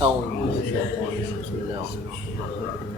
أعوذ بالله من الشيطان الرجيم بسم الله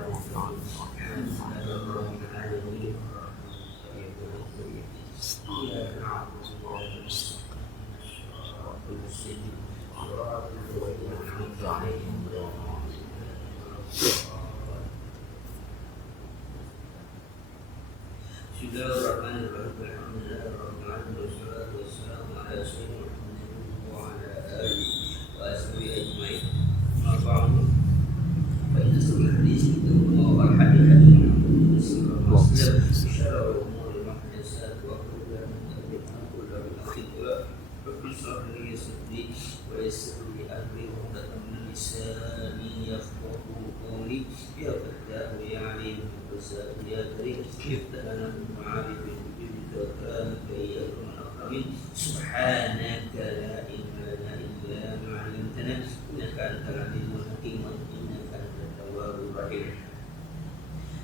سبحانك لا علم لنا إلا ما علمتنا إنك أنت العليم الحكيم إنك أنت التواب الرحيم.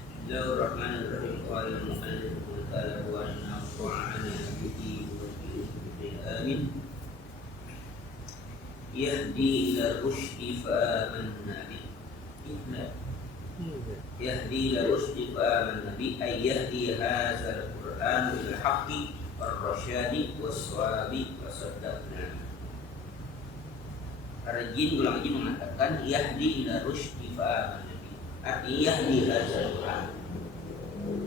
بسم الله الرحمن الرحيم. قال المؤلف تعالى ونفعنا به وبه آمين. يهدي إلى الرشد فآمنا به. يهدي إلى الرشد فآمنا به أي يهدي هذا القرآن إلى الحق والرشاد والصواب وصدقنا. Ar-Rajin ulang lagi mengatakan yahdi ila rusydi fa'amanna bi. Artinya yahdi hadzal Quran.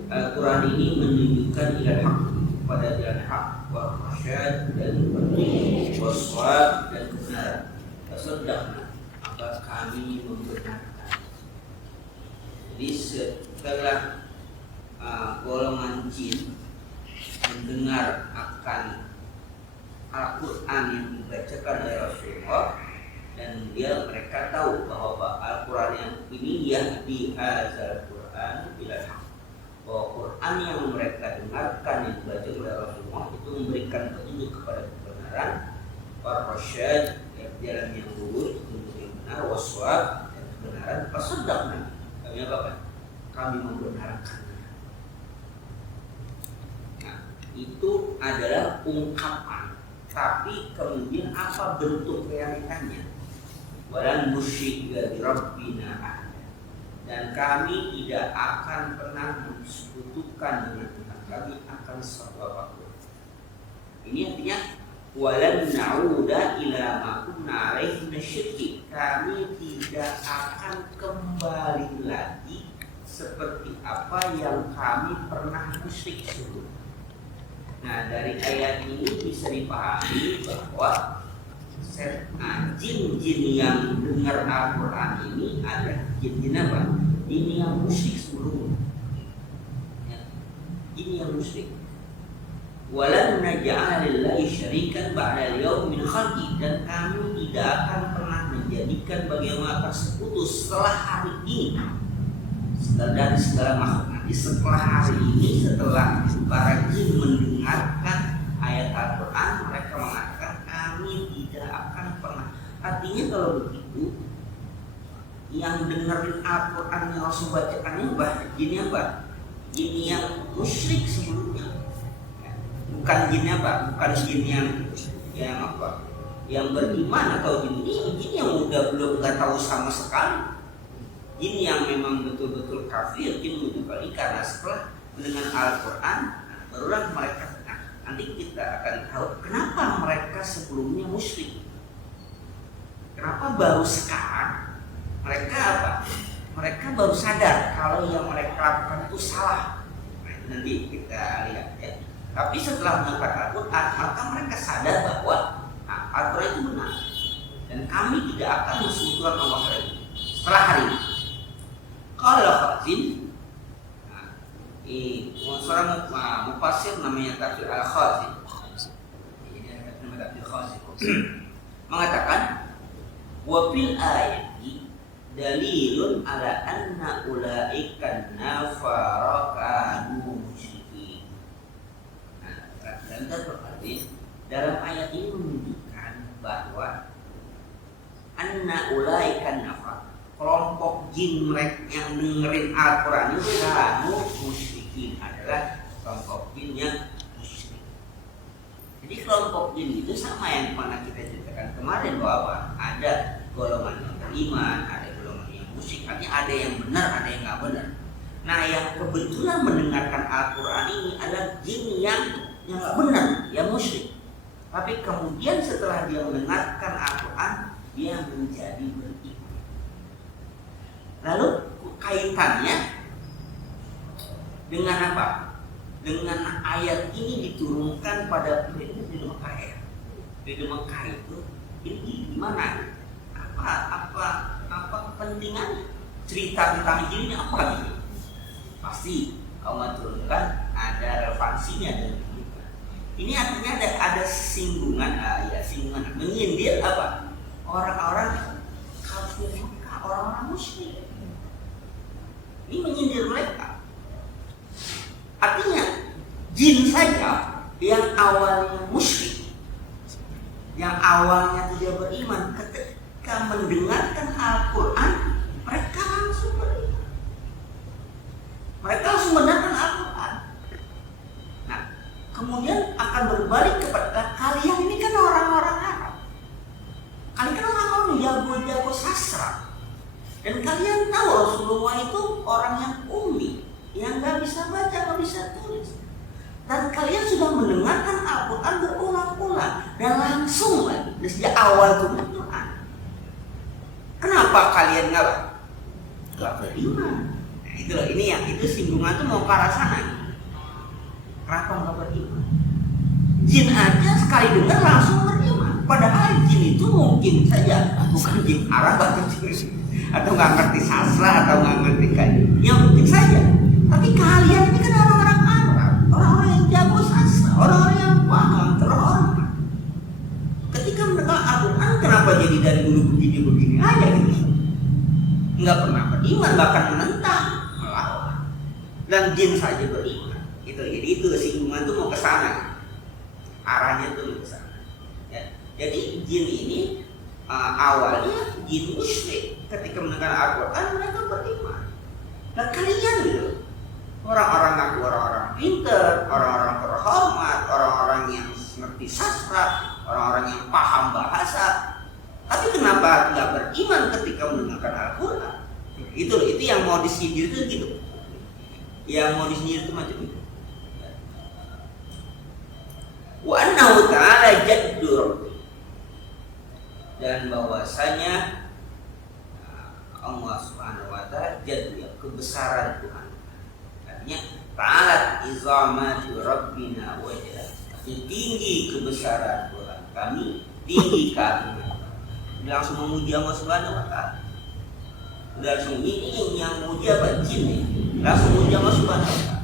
Al-Quran ini menunjukkan ila haq, pada jalan hak, wa rasyad dan petunjuk, wa shawab dan kebenaran. Wasaddaqna, maka kami membenarkan. Jadi setelah golongan jin mendengar akan Al-Quran yang dibacakan oleh Rasulullah, dan mereka tahu bahwa Al-Quran yang ini yahdi hadzal Quran ila haq, bahwa Quran yang mereka dengarkan yang dibaca oleh Rasulullah itu memberikan petunjuk kepada kebenaran, war-rasyad, jalan yang lurus, petunjuk yang benar, waswab dan kebenaran, fasaddaqna. Kami apa? Kami membenarkan. Itu adalah ungkapan, tapi kemudian apa bentuk realitanya? Walan nusyriku bi rabbina ahada, dan kami tidak akan pernah mensekutukan dengan Tuhan kami akan sesuatu apapun. Ini artinya walan na'uda ila ma kunna alaihi minasyirki, kami tidak akan kembali lagi seperti apa yang kami pernah musyrik sebelumnya. Nah, dari ayat ini bisa dipahami bahwa jin-jin yang dengar Al-Quran ini ada jin-jin apa? Jin yang musyrik sebelumnya, jin yang musyrik. Walan naj'ala lillahi syarikan ba'da al-yawm min khalqi, dan kami tidak akan pernah menjadikan bagaimana persekutu setelah hari ini dari segala makhluk. Nanti setelah hari ini, setelah para jin mendengarkan ayat Al-Quran, mereka mengatakan kami tidak akan pernah. Artinya kalau begitu, yang dengerin Al-Quran yang Rasul bacakannya jin apa? Jin yang musyrik sebelumnya. Bukan jin apa? Bukan jin yang apa? Yang beriman, atau jin yang udah belum nggak tahu sama sekali. Jin yang memang betul-betul kafir, jin mutawalli, karena setelah mendengar Al-Quran barulah mereka nanti kita akan tahu kenapa mereka sebelumnya musyrik. Kenapa baru sekarang mereka apa? Mereka baru sadar kalau yang mereka lakukan itu salah. Nah, itu nanti kita lihat ya. Tapi setelah mendengar Al-Quran, maka mereka sadar bahwa Al-Quran itu benar dan kami tidak akan mensekutukan Allah lagi setelah hari ini. Kalau Khazin, seorang mufasir namanya Tafsir Al-Khazin, mengatakan wafil ayati dalilun ala anna ulaikan nafara kanu musyrikin. Dalam ayat ini menunjukkan bahwa anna ulaikan nafara, kelompok jin mereka yang dengerin Al-Quran itu kanu musyrikin, adalah kelompok jin yang musyrik. Jadi kelompok jin itu sama yang pernah kita ceritakan kemarin bahwa ada golongan yang beriman, ada golongan yang musyrik. Artinya ada yang benar, ada yang nggak benar. Nah, yang kebetulan mendengarkan Al-Quran ini adalah jin yang nggak benar, yang musyrik. Tapi kemudian setelah dia mendengarkan Al-Quran, dia menjadi beriman. Lalu kaitannya dengan apa? Dengan ayat ini diturunkan pada di Mekah ya. Di Mekah itu ini gimana? Apa kepentingannya? Cerita tentang jin ini apa gitu? Pasti Allah turunkan ada relevansinya dengan kita. Ini artinya ada singgungan, singgungan menyindir apa? Orang-orang kafir Mekah, orang-orang musyrik. Ini menyindir mereka. Artinya jin saja yang awalnya musyrik, yang awalnya tidak beriman, ketika mendengarkan Al-Quran mereka langsung beriman. Mereka langsung mendengarkan Al-Quran. Nah, kemudian akan berbalik kepada kalian ini kan orang-orang Arab. Kalian kan orang-orang jago-jago sastra. Dan kalian tahu Rasulullah itu orang yang ummi, yang gak bisa baca, gak bisa tulis. Dan kalian sudah mendengarkan Al-Quran berulang-ulang dan langsung lagi dari sejak awal turun Quran. Kenapa kalian gak beriman? Nah, itu loh, itu singgungan tuh mau ke arah sana. Kenapa gak beriman? Jin aja sekali dengar langsung beriman. Padahal jin itu mungkin saja bukan jin Arab atau nggak ngerti sastra atau nggak ngerti kayak, ya mungkin saja. Tapi kalian ini kan orang-orang Arab, orang-orang yang jago sastra, orang-orang yang paham, terhormat. Ketika mendengar Al-Quran, kenapa jadi dari dulu begini aja gitu? Nggak pernah beriman, bahkan menentang, melawan. Dan jin saja beriman. Jadi itu singgungan tuh mau ke sana, arahnya tuh ke sana. Ya. Jadi jin ini awalnya jin musyrik. Ketika mendengar Al-Quran mereka beriman. Dan kalian gitu, orang-orang ngaku orang-orang pintar, orang-orang terhormat, orang-orang yang ngerti sastra, orang-orang yang paham bahasa. Tapi kenapa nggak beriman ketika mendengarkan Al-Quran? Itu yang mau disindir itu gitu. Yang mau disindir itu macam itu. Wa annahu ta'ala jaddur, dan bahwasanya Allah Subhanahu wa ta'ala jaddu, kebesaran Tuhan. Artinya ta'ala izamatu rabbina wa jalla, tinggi kebesaran Tuhan kami, tinggi keagungan. Langsung memuji Allah Subhanahu wa ta'ala. Udah langsung ini yang memuji apa? Jin nih. Langsung memuji Allah Subhanahu wa ta'ala.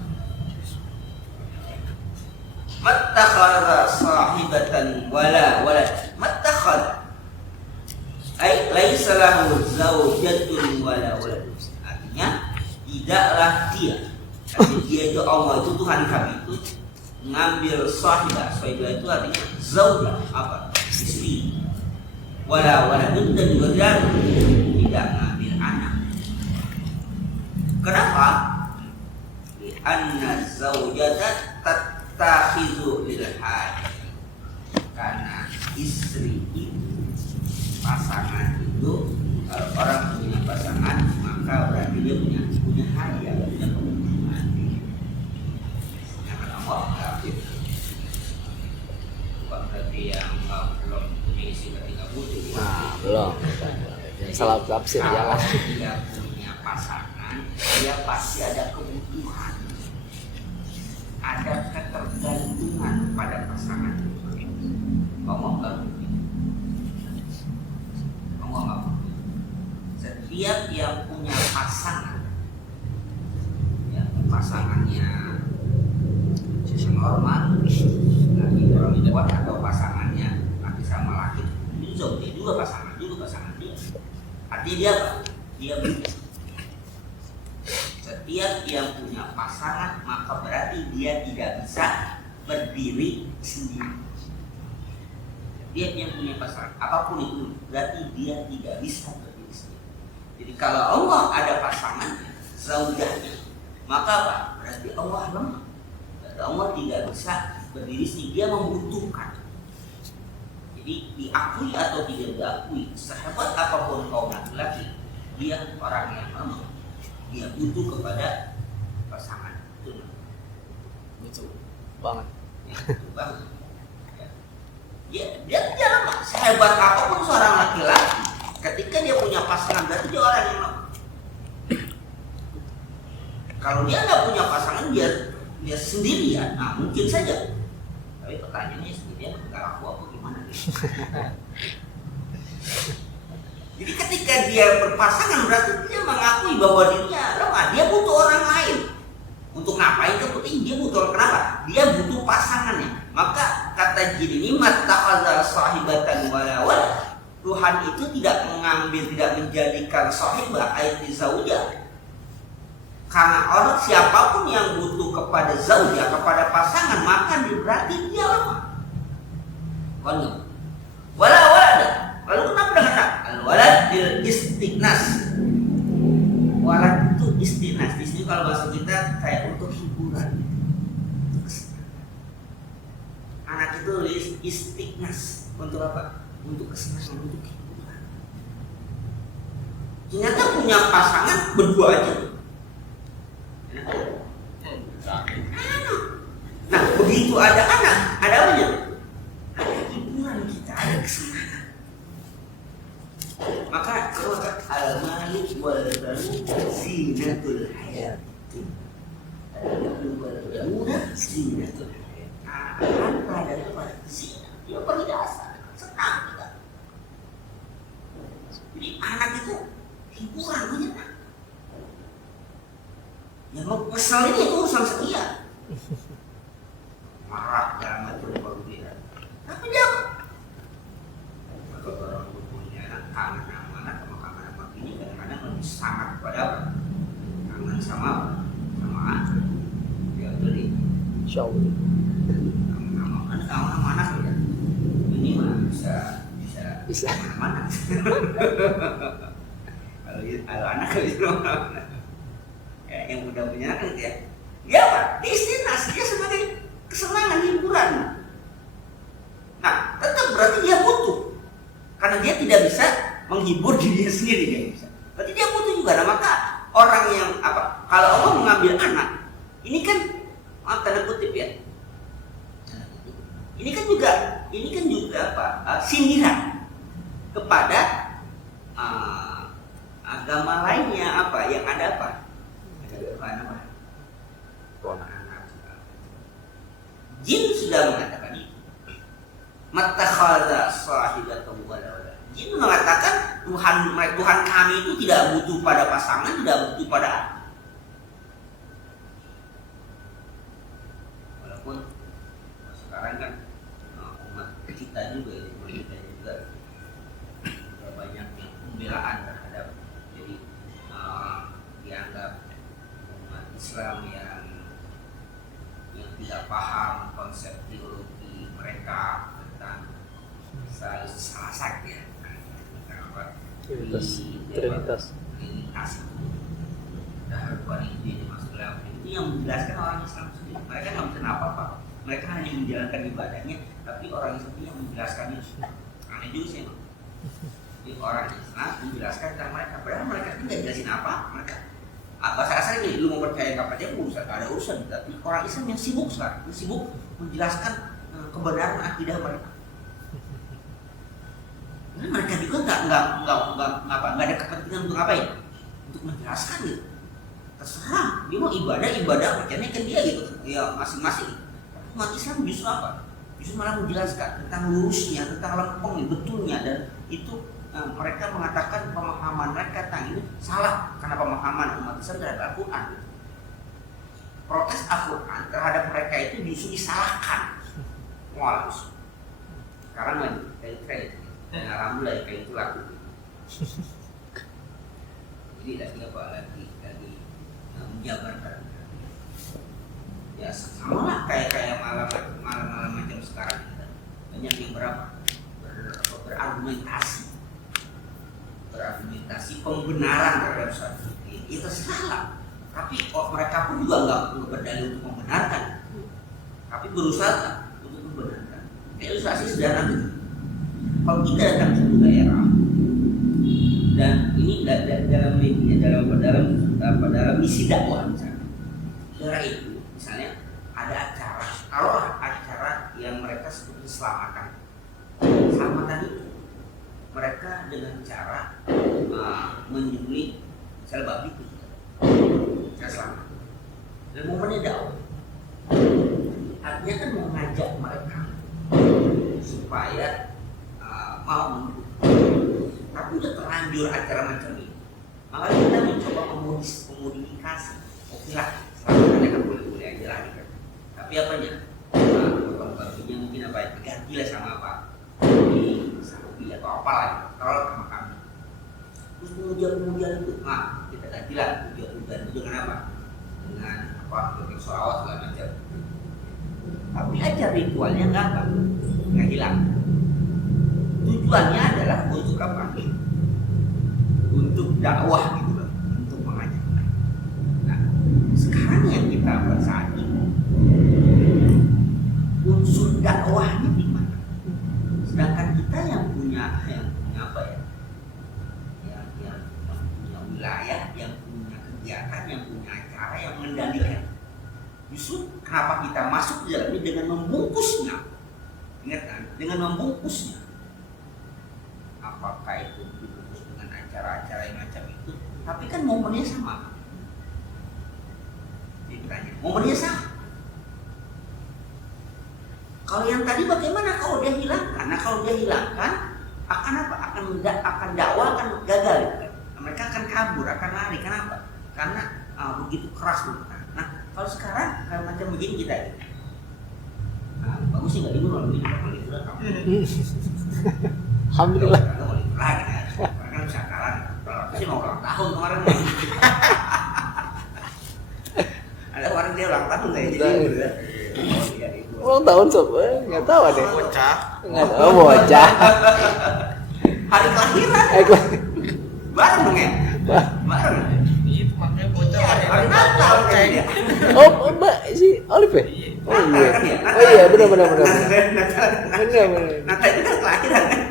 Mattakhadha sahibatan wala walad. Mattakhadha ay laisa lahu zaujatun wala walad. Artinya tidaklah dia, artinya dia itu Allah, itu Tuhan kami itu mengambil sahibah. Sahibah itu artinya zaujah, apa? Istri. Wala waladun, dan juga tidak mengambil anak. Kenapa? Anna zaujata tattakhidhu lil hajj. Karena istri itu, pasangan itu, kalau orang punya pasangan maka berarti dia punya hajat, punya kebutuhan. Nah, kalau Allah bukan berarti berarti yang belum punya istri berarti nggak butuh. Nah, belum. Yang salah tafsir Kalau jangan. dia punya pasangan, dia pasti ada kebutuhan, ada ketergantungan pada pasangan. Ngomong nggak mungkin. Ngomong nggak mungkin. Setiap yang punya pasangan, ya pasangannya normal, laki perempuan atau pasangannya laki sama laki, ini juga pasangan dia. Artinya dia apa? Dia butuh. Setiap yang punya pasangan maka berarti dia tidak bisa berdiri sendiri. Setiap yang punya pasangan, apapun itu, berarti dia tidak bisa berdiri sendiri. Jadi kalau Allah ada pasangannya, zaujahnya, maka apa? Berarti Allah lemah. Allah tidak bisa berdiri sendiri, dia membutuhkan. Jadi diakui atau tidak diakui, sehebat apapun kaum laki-laki, dia orang yang lemah. Dia butuh kepada pasangan. Itu banget. Ya, itu banget. Dia lemah. Sehebat apapun seorang laki-laki, ketika dia punya pasangan, berarti dia orang yang lemah. Kalau dia nggak punya pasangan, dia sendirian, nah mungkin saja. Tapi pertanyaannya sendirian nggak laku apa gimana? Jadi ketika dia berpasangan berarti dia mengakui bahwa dirinya lemah, dia butuh orang lain. Untuk ngapain? Kepenting dia butuh. Kenapa? Dia butuh pasangannya. Maka kata jin ini mattakhadha sahibatan wala walad. Tuhan itu tidak mengambil, tidak menjadikan sahibah ayat zaujah. Karena orang siapapun yang butuh kepada zaujah, kepada pasangan, maka berarti dia lemah. Wala walad. Lalu kenapa dengan al-walad bil istighnas? Walad itu istighnas. Di sini kalau bahasa kita kayak untuk hiburan. Anak itu istighnas untuk apa? Untuk kesenangan, untuk hiburan. Ternyata punya pasangan berdua aja. Nah, begitu ada anak, ada apa ya? Ada hiburan kita, ada kesenangan. Maka al-malik wal banun zinatul hayat. Al-malik zinatul hayat. Harta dan apa? Zina. Dia perhiasan, senang kita. Jadi anak itu hiburan menyenangkan. Yang kesal ini itu urusan sekian. Marah dalam macam baru dia. Tapi dia kalau orang punya anak kangen sama anak sama ini kadang-kadang lebih sangat kepada apa? Kangen sama anak. Ya betul nih. Show. Sama anak ya. Ini mah bisa mana? Kalau anak itu yang udah punya anak ya, dia apa? Dia istighnas, dia sebagai kesenangan hiburan. Nah, tetap berarti dia butuh, karena dia tidak bisa menghibur dirinya sendiri dia bisa. Berarti dia butuh juga. Nah, maka orang yang apa? Kalau Allah mengambil anak, ini kan tanda kutip ya. Ini kan juga apa? Sindiran kepada agama lainnya apa? Yang ada apa? Jin sudah mengatakan itu. Mattakhadha sahibatan wala walad. Jin mengatakan Tuhan kami itu tidak butuh pada pasangan, tidak butuh pada anak. Walaupun sekarang kan umat kita juga banyak yang pembelaan terhadap, jadi dianggap Islam yang tidak paham konsep teologi mereka tentang salah satu ya, Trinitas. Dahar ini masuk dalam itu yang menjelaskan orang Islam sendiri. Mereka nggak bisa apa-apa. Mereka hanya menjalankan ibadahnya, tapi orang Islam yang menjelaskannya aneh juga sih. Jadi orang Islam menjelaskan tentang mereka, padahal mereka itu nggak jelasin apa. Mereka bahasa kasarnya gini, lu mau percaya apa aja urusan, ada urusan. Tapi orang Islam yang sibuk sekarang, yang sibuk menjelaskan kebenaran akidah mereka. Karena mereka juga nggak ada kepentingan untuk apa ya? Untuk menjelaskan gitu. Terserah dia mau ibadah percayanya kan dia gitu, ya masing-masing. Tapi umat Islam justru apa? Justru malah menjelaskan tentang lurusnya, tentang lempengnya, betulnya, dan itu mereka mengatakan pemahaman mereka tentang ini salah karena pemahaman umat Islam terhadap Al-Quran. Protes Al-Quran terhadap mereka itu justru disalahkan. Wah, sekarang lagi kayak tren, alhamdulillah kayak itu laku. Jadi lagi menjabarkan. Ya sama lah kayak malam macam sekarang kita. Banyak yang berargumentasi pembenaran terhadap suatu itu salah. Tapi mereka pun juga nggak berdalil untuk membenarkan, tapi berusaha untuk membenarkan. Ilustrasi sederhana. Kalau kita datang ke suatu daerah dan ini dalam misi dakwah misalnya, daerah itu misalnya ada acara, kalau acara yang mereka sebut selamatan itu mereka dengan cara menyembelih sel babi itu cara selamat dan momennya dakwah, artinya kan mau ngajak mereka supaya mau mendukung. Tapi udah terlanjur acara macam ini, makanya kita mencoba memodifikasi. Oke lah, selamatnya kan boleh-boleh aja lah gitu. Tapi apanya? Potong babinya mungkin apa ya? Diganti lah sama apa? Sapi atau apa lah, kalau sama kami. Terus kemudian itu, kita ganti lah pujian itu dengan apa? Dengan apa? Dengan sholawat segala macam. Tapi aja ritualnya nggak hilang. Tujuannya adalah untuk apa? Untuk dakwah gitu loh, untuk mengajak. Nah, sekarang yang kita buat saat ini, unsur dakwahnya di mana? Sedangkan kita yang punya apa ya? Yang punya wilayah, yang punya kegiatan, yang punya acara, yang mengendalikan. Justru kenapa kita masuk di dalam ini dengan membungkusnya? Ingat kan? Dengan membungkusnya. Apakah itu dibungkus dengan acara-acara yang macam itu? Tapi kan momennya sama. Ditanya, momennya sama. Kalau yang tadi bagaimana kalau dia hilangkan? Nah kalau dia hilangkan akan apa? Akan dakwah akan gagal. Mereka akan kabur, akan lari. Kenapa? Karena begitu keras mereka. Nah kalau sekarang kan macam begini kita. Bagus sih nggak dibunuh lebih kalau dibunuh kamu. Alhamdulillah. Lagi ya, kan bisa kalah. Kalau sih mau ulang tahun kemarin. Ada orang dia ulang tahun kayak jadi. Ulang tahun sob, nggak tahu deh. Bocah. Nggak tahu bocah. Hari kelahiran. Bareng dong ya. Bareng. Itu makanya bocah Hari Natal kayak dia. Oh mbak si Olive ya? Oh iya. Oh iya benar. Benar. Natal itu kan kelahiran kan.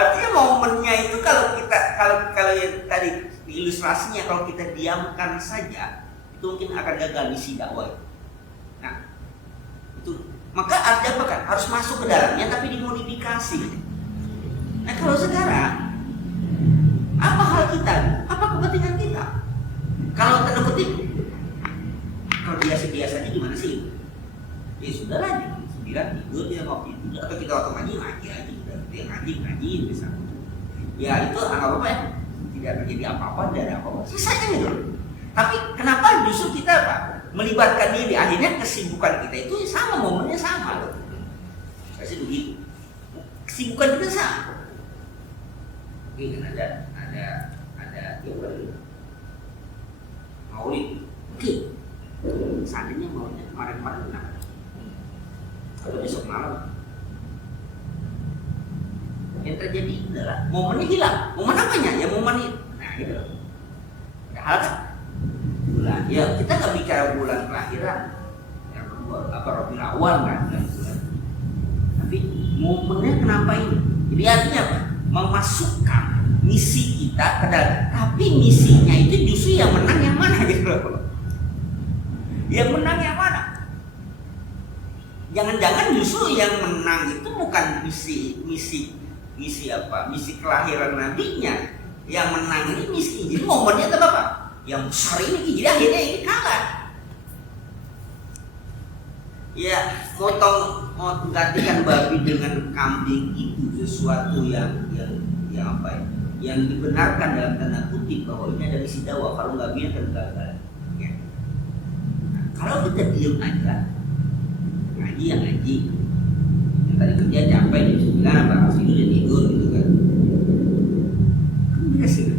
Artinya momennya itu kalau yang tadi ilustrasinya kalau kita diamkan saja itu mungkin akan gagal misi dakwah. Nah, itu maka artinya apa kan? Harus masuk ke dalamnya tapi dimodifikasi. Nah, kalau sekarang apa hal kita? Apa kepentingan kita? Kalau tanda kutip kalau biasa-biasanya gimana sih? Ya sudahlah, tidur dia mau tidur atau kita waktu ngaji aja dia ngaji bisa. Ya itu anggap apa ya? Tidak terjadi apa-apa, tidak ada apa-apa. Selesai kan gitu. Tapi kenapa justru kita apa? Melibatkan diri, akhirnya kesibukan kita itu sama, momennya sama loh. Pasti begitu. Kesibukan kita sama. Oke kan ada ya maulid. Oke. Seandainya maulidnya kemarin-kemarin kenapa? Atau besok malam. Yang terjadi adalah momennya hilang. Momen apanya? Ya momen ini. Nah gitu. Padahal kan bulan, ya kita nggak bicara bulan kelahiran yang Rabiul Awal kan bulan. Tapi momennya kenapa ini? Jadi artinya apa? Memasukkan misi kita ke dalam. Tapi misinya itu justru yang menang yang mana gitu loh. Yang menang yang mana? Jangan-jangan justru yang menang itu bukan misi kelahiran nabinya. Yang menang ini misi. Jadi momennya itu apa? Yang besar ini, jadi akhirnya ini kalah. Ya, mau gantikan babi dengan kambing itu sesuatu yang apa ya? Yang dibenarkan dalam tanda kutip bahwa ini ada misi dakwah. Kalau nggak biar kan gagal. Ya. Nah, kalau kita diam aja, ngaji yang tadi kerja capek jam 9 apa kasih dulu tidur gitu kan.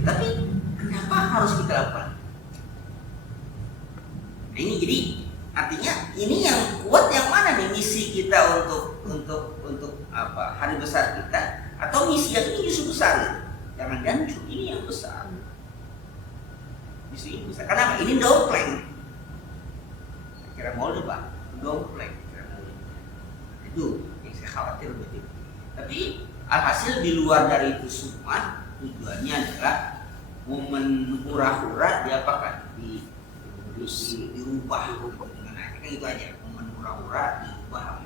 Tapi kenapa harus kita lakukan? Nah, ini jadi artinya ini yang kuat yang mana nih, misi kita untuk apa hari besar kita atau misi yang ini justru besar? Jangan-jangan ini yang besar. Misi ini besar. Karena ini dompleng. Kira mau Pak, dompleng. Itu yang saya khawatir begitu. Tapi alhasil di luar dari itu semua tujuannya adalah momen hura-hura diapakan? Dirubah dengan kan itu aja, momen hura-hura dirubah.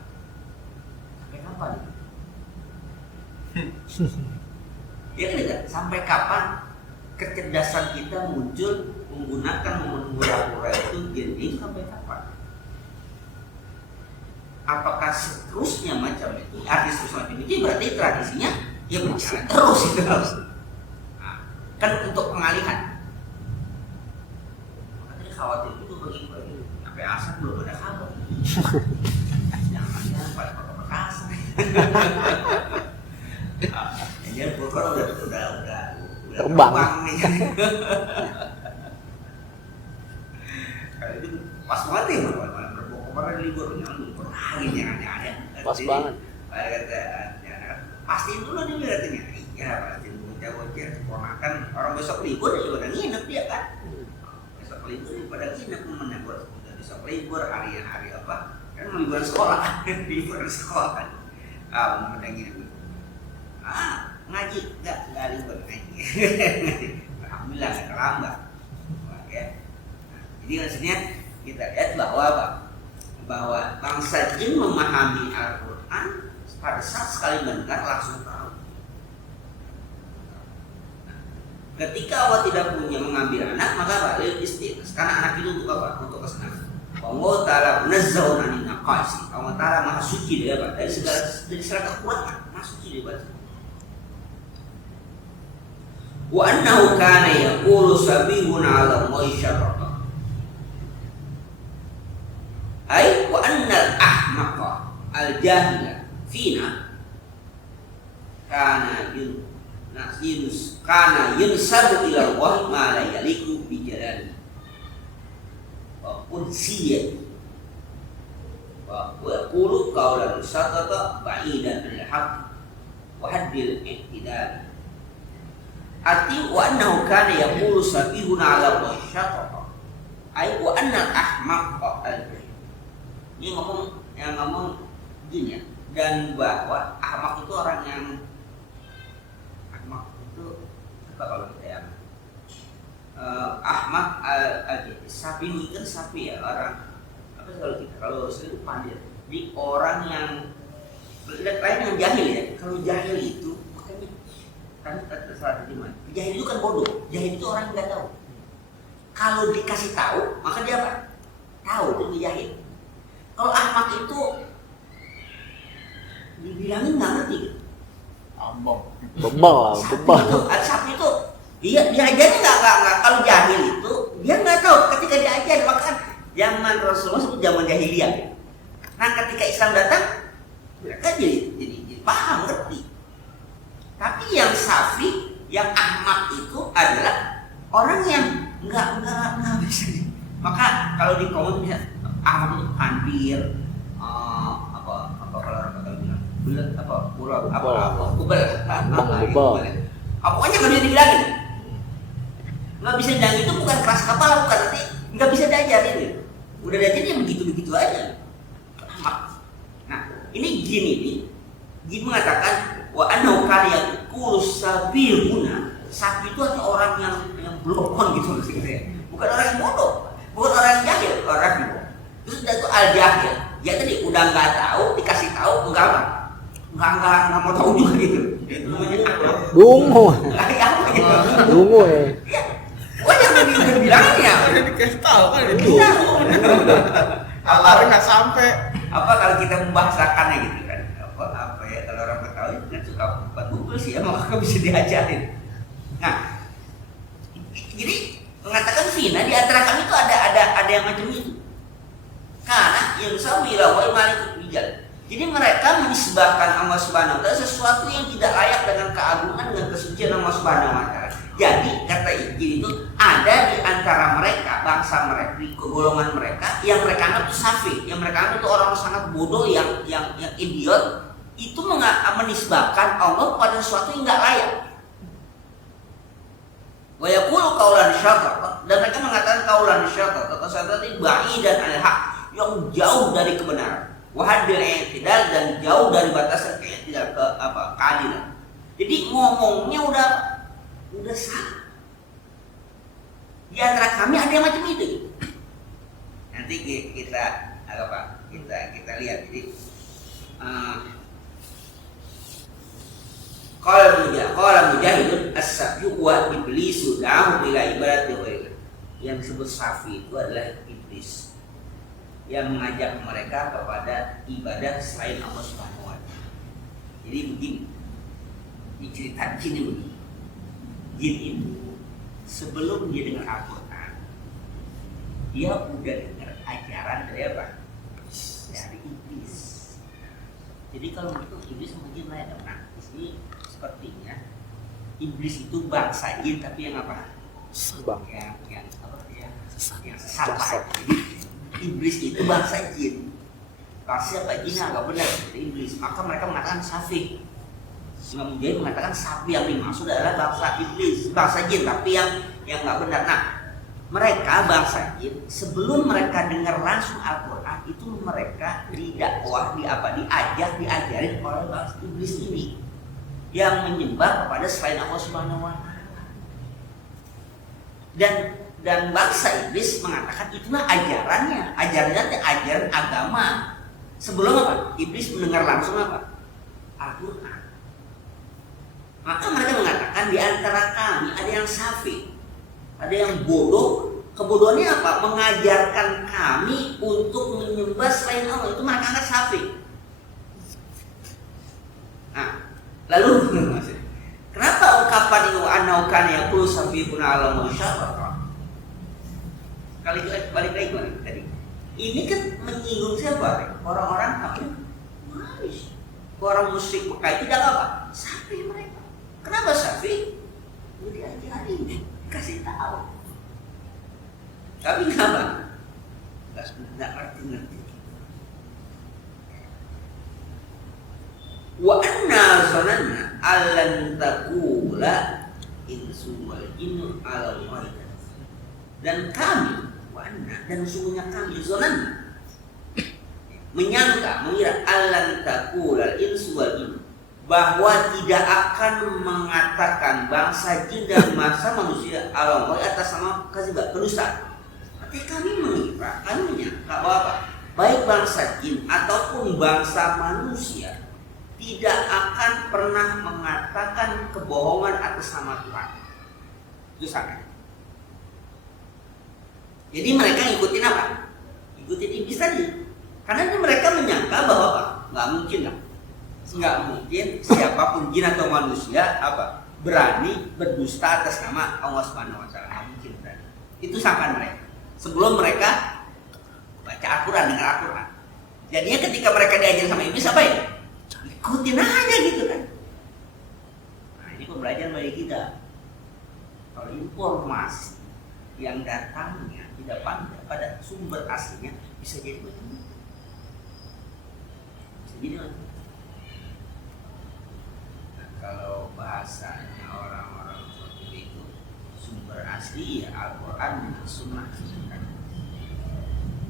Sampai kapan? Ya kan tidak? Sampai kapan kecerdasan kita muncul menggunakan momen hura-hura itu? Jadi sampai kapan? Apakah seterusnya macam itu? Artis terus macam itu berarti tradisinya ya berjalan terus itu harus. Nah, kan untuk pengalihan. Makanya khawatir itu bagi sampai asal belum ada kabar. Jangan pada Makassar. Jadi Bogor udah terbang nih. Kalau itu pas banget ya, kemarin libur jangan ada. Pas banget. Pastiin dulu nih katanya. Iya, pastiin bocah-bocah keponakan orang besok libur ya pada nginep dia kan. Besok libur pada nginep momennya besok libur hari apa? Kan liburan sekolah, liburan sekolah kan. Pada nginep. Ngaji enggak libur ngaji. Alhamdulillah enggak terlambat. Ya. Jadi maksudnya kita lihat bahwa bangsa jin memahami Al-Quran pada saat sekali mendengar langsung tahu. Ketika Allah tidak punya mengambil anak, maka balik istiqas. Karena anak itu untuk apa? Untuk kesenangan. Allah Ta'ala nazzahun anin naqaisi. Allah Ta'ala maha suci dari segala kekuatan, maha suci dari wa annahu kana yaqulu sabihun 'ala Allahi syarata. Ai wa annal ahmaqa al-jahila fina kana yunsabu ila Allah ma la yaliku bi jalali wa qudsiyya wa yaqulu qawlan satata ba'idan anil haqq wa haddil i'tidal. Arti wa annahu kana yaqulu sabihun 'ala Allahi syarata. Ai wa annal ahmaqa al-jahila. Ini ngomong gini ya, dan bahwa ahmak itu orang yang ahmak itu apa kalau kita ya ahmak sapi itu kan sapi ya, orang apa kalau itu pandai, jadi orang yang lain yang jahil ya. Kalau jahil itu makanya kan terserah di mana, jahil itu kan bodoh, jahil itu orang yang nggak tahu. Kalau dikasih tahu maka dia apa? Tahu, itu jahil. Kalau ahmak itu dibilangin nggak ngerti gitu. Bebal. Sapi itu dia diajarin nggak. Kalau jahil itu dia nggak tahu. Ketika diajar bahkan zaman Rasulullah sebut zaman jahiliyah. Nah ketika Islam datang mereka jadi paham, ngerti. Tapi yang safi, yang ahmak itu adalah orang yang nggak bisa. Maka kalau di komen ahmak itu hampir apa kalau orang kata bilang bulat apa pulau apa kubel pokoknya nggak bisa dibilangin, nggak bisa dibilangin. Itu bukan keras kepala, bukan, nanti nggak bisa diajarin gitu. Udah diajarin ya begitu aja. Nah ini gini nih, Jin mengatakan wa annahu kana yaqulu sabihuna. Sapi itu hanya orang yang blokon gitu maksudnya, bukan orang yang bodoh, bukan orang yang jahil, orang yang terus itu al-jahil. ya tadi udah nggak tahu dikasih tahu enggak apa, nggak mau tahu juga gitu. Itu namanya apa? Dungu. Ya apa gitu? Dungu ya. Ya, gua jangan bilangnya. Dikasih tahu kan itu. Iya. Alarm nggak sampai. Apa kalau kita membahasakannya gitu kan? Apa ya kalau orang Betawi kan suka buat sih ya, maka bisa diajarin. Nah, jadi mengatakan fina di antara kami itu ada yang macam itu. Karena yang samila wa malikul bijal. Jadi mereka menisbahkan Allah Subhanahu wa taala sesuatu yang tidak layak dengan keagungan dan kesucian Allah Subhanahu wa taala. Jadi kata Injil itu ada di antara mereka, bangsa mereka, di golongan mereka yang mereka anggap itu safi, yang mereka anggap itu orang sangat bodoh yang idiot, itu menisbahkan Allah pada sesuatu yang tidak layak. Wa yaqulu qaulan syatata, dan mereka mengatakan qaulan syatata, kata syatata itu ba'idan anil haq, yang jauh dari kebenaran. Wahadil i'tidal, dan jauh dari batasan i'tidal ke keadilan. Jadi ngomongnya udah salah. Di antara kami ada yang macam itu. Nanti kita lihat. Jadi qala mujahidun as-safyu wa iblisu da'ahu ila ibadati ghairillah. Yang disebut safi itu adalah iblis yang mengajak mereka kepada ibadah selain Allah Subhanahu wa taala. Jadi begini, dicerita jin ini. Jin ini sebelum dia dengar Al-Quran, dia udah dengar ajaran dari apa? Dari iblis. Jadi kalau begitu iblis sama jin lain. Nah, di sini sepertinya iblis itu bangsa jin tapi yang apa? Yang sesat. Jadi iblis itu bangsa jin. Bangsa apa jin agak benar itu iblis. Maka mereka mengatakan safi. Imam Mujahid mengatakan sapi yang dimaksud adalah bangsa iblis, bangsa jin, tapi yang nggak benar. Nah, mereka bangsa jin sebelum mereka dengar langsung Al-Quran itu mereka didakwah, diajarin oleh bangsa iblis ini yang menyembah kepada selain Allah Subhanahu wa taala. Dan bangsa iblis mengatakan itulah ajarannya ajaran agama. Sebelum apa? Iblis mendengar langsung apa? Al-Quran. Maka mereka mengatakan di antara kami ada yang safi, ada yang bodoh. Kebodohannya apa? Mengajarkan kami untuk menyembah selain Allah. Itu mereka anggap safi. Nah, lalu kenapa ungkapan itu anaukan yang kulu safihun ala musyawarah? Balik lagi tadi. Ini kan menyinggung siapa? Orang-orang kafir. Orang musyrik Mekah tidak apa? Safi mereka. Kenapa safi? Dia diajarin, kasih tahu. Tapi kenapa? Nggak ngerti. Wa anna zananna allan taqula insu wal jinnu ala Allah. Dan kami, wa anna, dan sungguhnya kami zananna mengira allan taqula insu wal jinnu, bahwa tidak akan mengatakan bangsa jin dan bangsa manusia Allah atas nama kedustaan. Tapi kami mengira, kami menyangka bahwa baik bangsa jin ataupun bangsa manusia tidak akan pernah mengatakan kebohongan atas nama Tuhan. Itu sangat. Jadi mereka ngikutin apa? Ikutin iblis tadi. Karena mereka menyangka bahwa apa? Nggak mungkin lah. Nggak mungkin siapapun jin atau manusia apa berani berdusta atas nama Allah Subhanahu wa taala. Nggak mungkin berani. Itu sangkaan mereka. Sebelum mereka baca Al-Quran, dengar Al-Quran. Jadinya ketika mereka diajar sama iblis apa ya? Ikutin aja gitu kan. Nah, ini pembelajaran bagi kita. Kalau informasi yang datangnya tidak pada sumber aslinya bisa jadi begini. Bisa jadi begini. Kalau bahasanya orang-orang seperti itu, sumber asli ya Al-Quran dan Sunnah.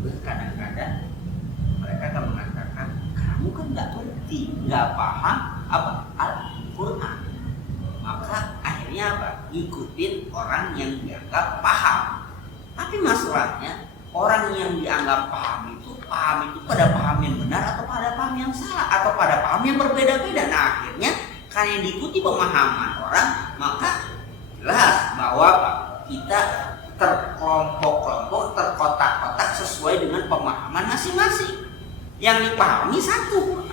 Kadang-kadang mereka akan mengatakan, kamu kan nggak ngerti, nggak paham apa Al-Quran. Maka akhirnya apa? Ikutin orang yang dianggap paham. Tapi masalahnya orang yang dianggap paham itu pada paham yang benar atau pada paham yang salah atau pada paham yang berbeda-beda. Nah akhirnya karena diikuti pemahaman orang, maka jelas bahwa kita terkelompok-kelompok, terkotak-kotak sesuai dengan pemahaman masing-masing. Yang dipahami satu.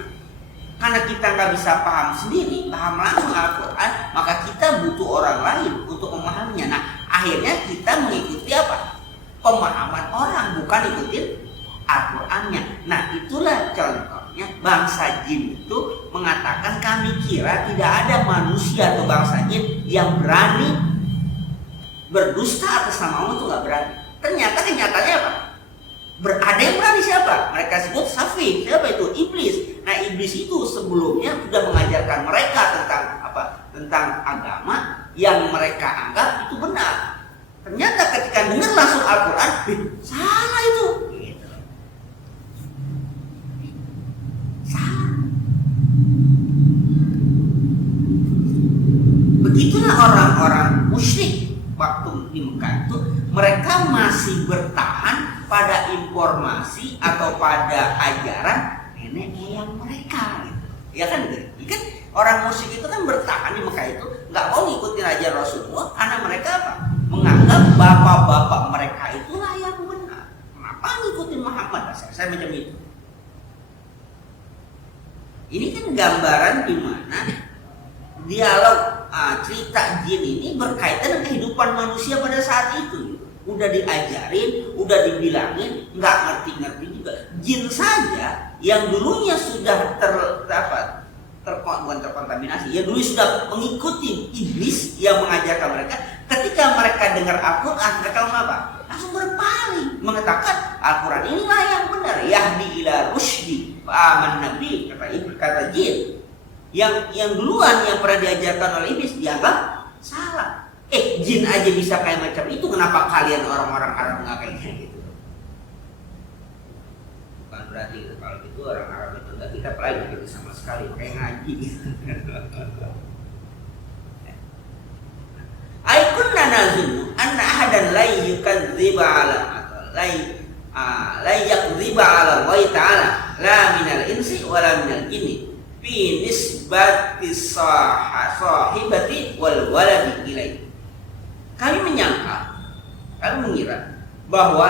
Karena kita nggak bisa paham sendiri, paham langsung Al-Quran, maka kita butuh orang lain untuk memahaminya. Nah akhirnya kita mengikuti apa? Pemahaman orang, bukan ikutin Al-Qurannya. Nah itulah contohnya bangsa jin itu mengatakan kami kira tidak ada manusia atau bangsa jin yang berani berdusta atas nama Allah, itu nggak berani. Ternyata kenyataannya apa? Ada yang berani siapa? Mereka sebut Safi. Siapa itu? Iblis. Nah iblis itu sebelumnya sudah mengajarkan mereka tentang apa? Tentang agama yang mereka anggap itu benar. Ternyata ketika dengar langsung Al-Quran, salah itu. Gitu. Salah. Begitulah orang-orang musyrik waktu di Mekah itu, mereka masih bertahan pada informasi atau pada ajaran nenek moyang mereka. Gitu. Ya kan? Gitu. Kan orang musyrik itu kan bertahan di Mekah itu, nggak mau ngikutin ajaran Rasulullah karena mereka apa? Menganggap bapak-bapak mereka itulah yang benar. Kenapa ngikutin Muhammad? Saya macam itu. Ini kan gambaran di mana dialog cerita jin ini berkaitan dengan kehidupan manusia pada saat itu. Udah diajarin, udah dibilangin, nggak ngerti-ngerti juga. Jin saja yang dulunya sudah terkontaminasi, ya dulu sudah mengikuti iblis yang mengajarkan mereka. Ketika mereka dengar Al-Quran, mereka apa? Langsung berpaling, mengatakan Al-Quran inilah yang benar. Yahdi ila rusydi fa'aman nabi, kata jin. Yang duluan yang pernah diajarkan oleh iblis dianggap salah. Jin aja bisa kayak macam itu, kenapa kalian orang-orang Arab nggak kayak gitu? Bukan berarti kalau gitu orang Arab itu nggak kita pelajari gitu sama sekali, kayak ngaji. Aikunna nazunnu anna ahadan la yukadziba ala la yakdziba ala Allah ta'ala la minal insi wala minal jinni fi nisbati sahibati wal waladi ilaihi. Kami mengira bahwa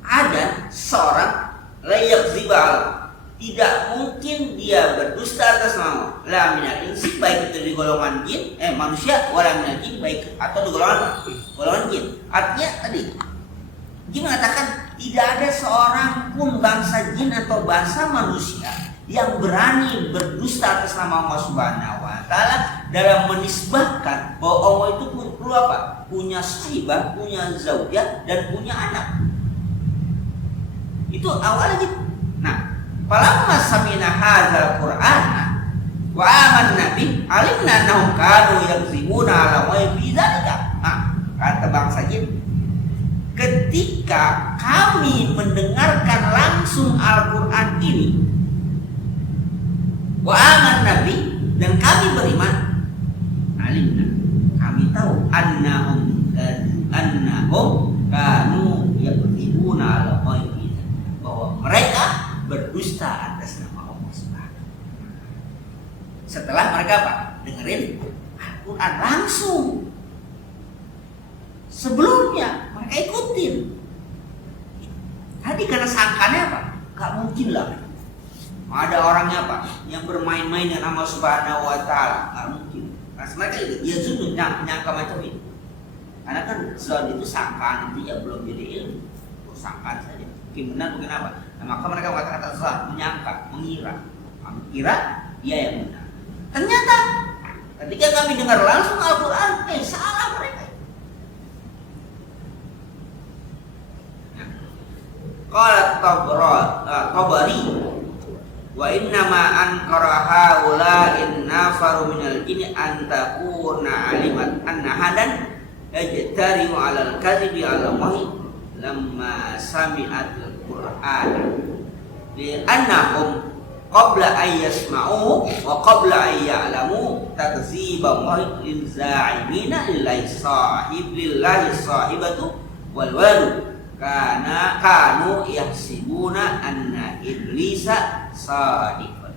ada seorang layak zibal, tidak mungkin dia berdusta atas nama la minal insi, baik itu di golongan jin manusia, wala minal jin, baik atau di golongan jin. Artinya tadi jin mengatakan tidak ada seorang pun bangsa jin atau bangsa manusia yang berani berdusta atas nama Allah Subhanahu wa taala dalam menisbahkan bahwa Allah itu perlu apa? Punya sahibah, punya zaujah, dan punya anak. Itu awalnya gitu. Nah, falamma samina hadzal Qur'ana wa amanna bi alimna annahum kanu yakzibuna ala wa fi dzalika. Nah, kata bangsa jin, ketika kami mendengarkan langsung Al-Qur'an ini, wa amanna bi, dan kami beriman, alimna, kami tahu annahum kanu yakzibuna ala wa fi, bahwa mereka berdusta atas nama Allah Subhanahu. Setelah mereka apa? Dengerin Al-Quran langsung. Sebelumnya mereka ikutin. Tadi karena sangkanya apa? Gak mungkin lah. Ada orangnya apa? Yang bermain-main dengan nama Subhanahu wa taala. Gak mungkin. Nah, mereka itu ya sudah nyangka macam itu. Karena kan zon itu sangkaan, itu ya belum jadi ilmu. Sangkaan saja. Mungkin benar, mungkin apa? Nah, maka mereka mengatakan zon, menyangka, mengira. Kira dia yang benar. Ternyata ketika kami dengar langsung Al-Quran, salah mereka. Qala Tabari wa innama ankara haula'in nafaru minal jinni an takuna alimat anna hadan yajtari 'alal kadhibi 'ala Allah lamma sami'atul Qur'an li'annahum qabla an yasma'u wa qabla an ya'lamu takdziba Allah lil za'imina lillahi sahibatu wal walad Karena kanu yahsibuna anna iblisa sadiqun.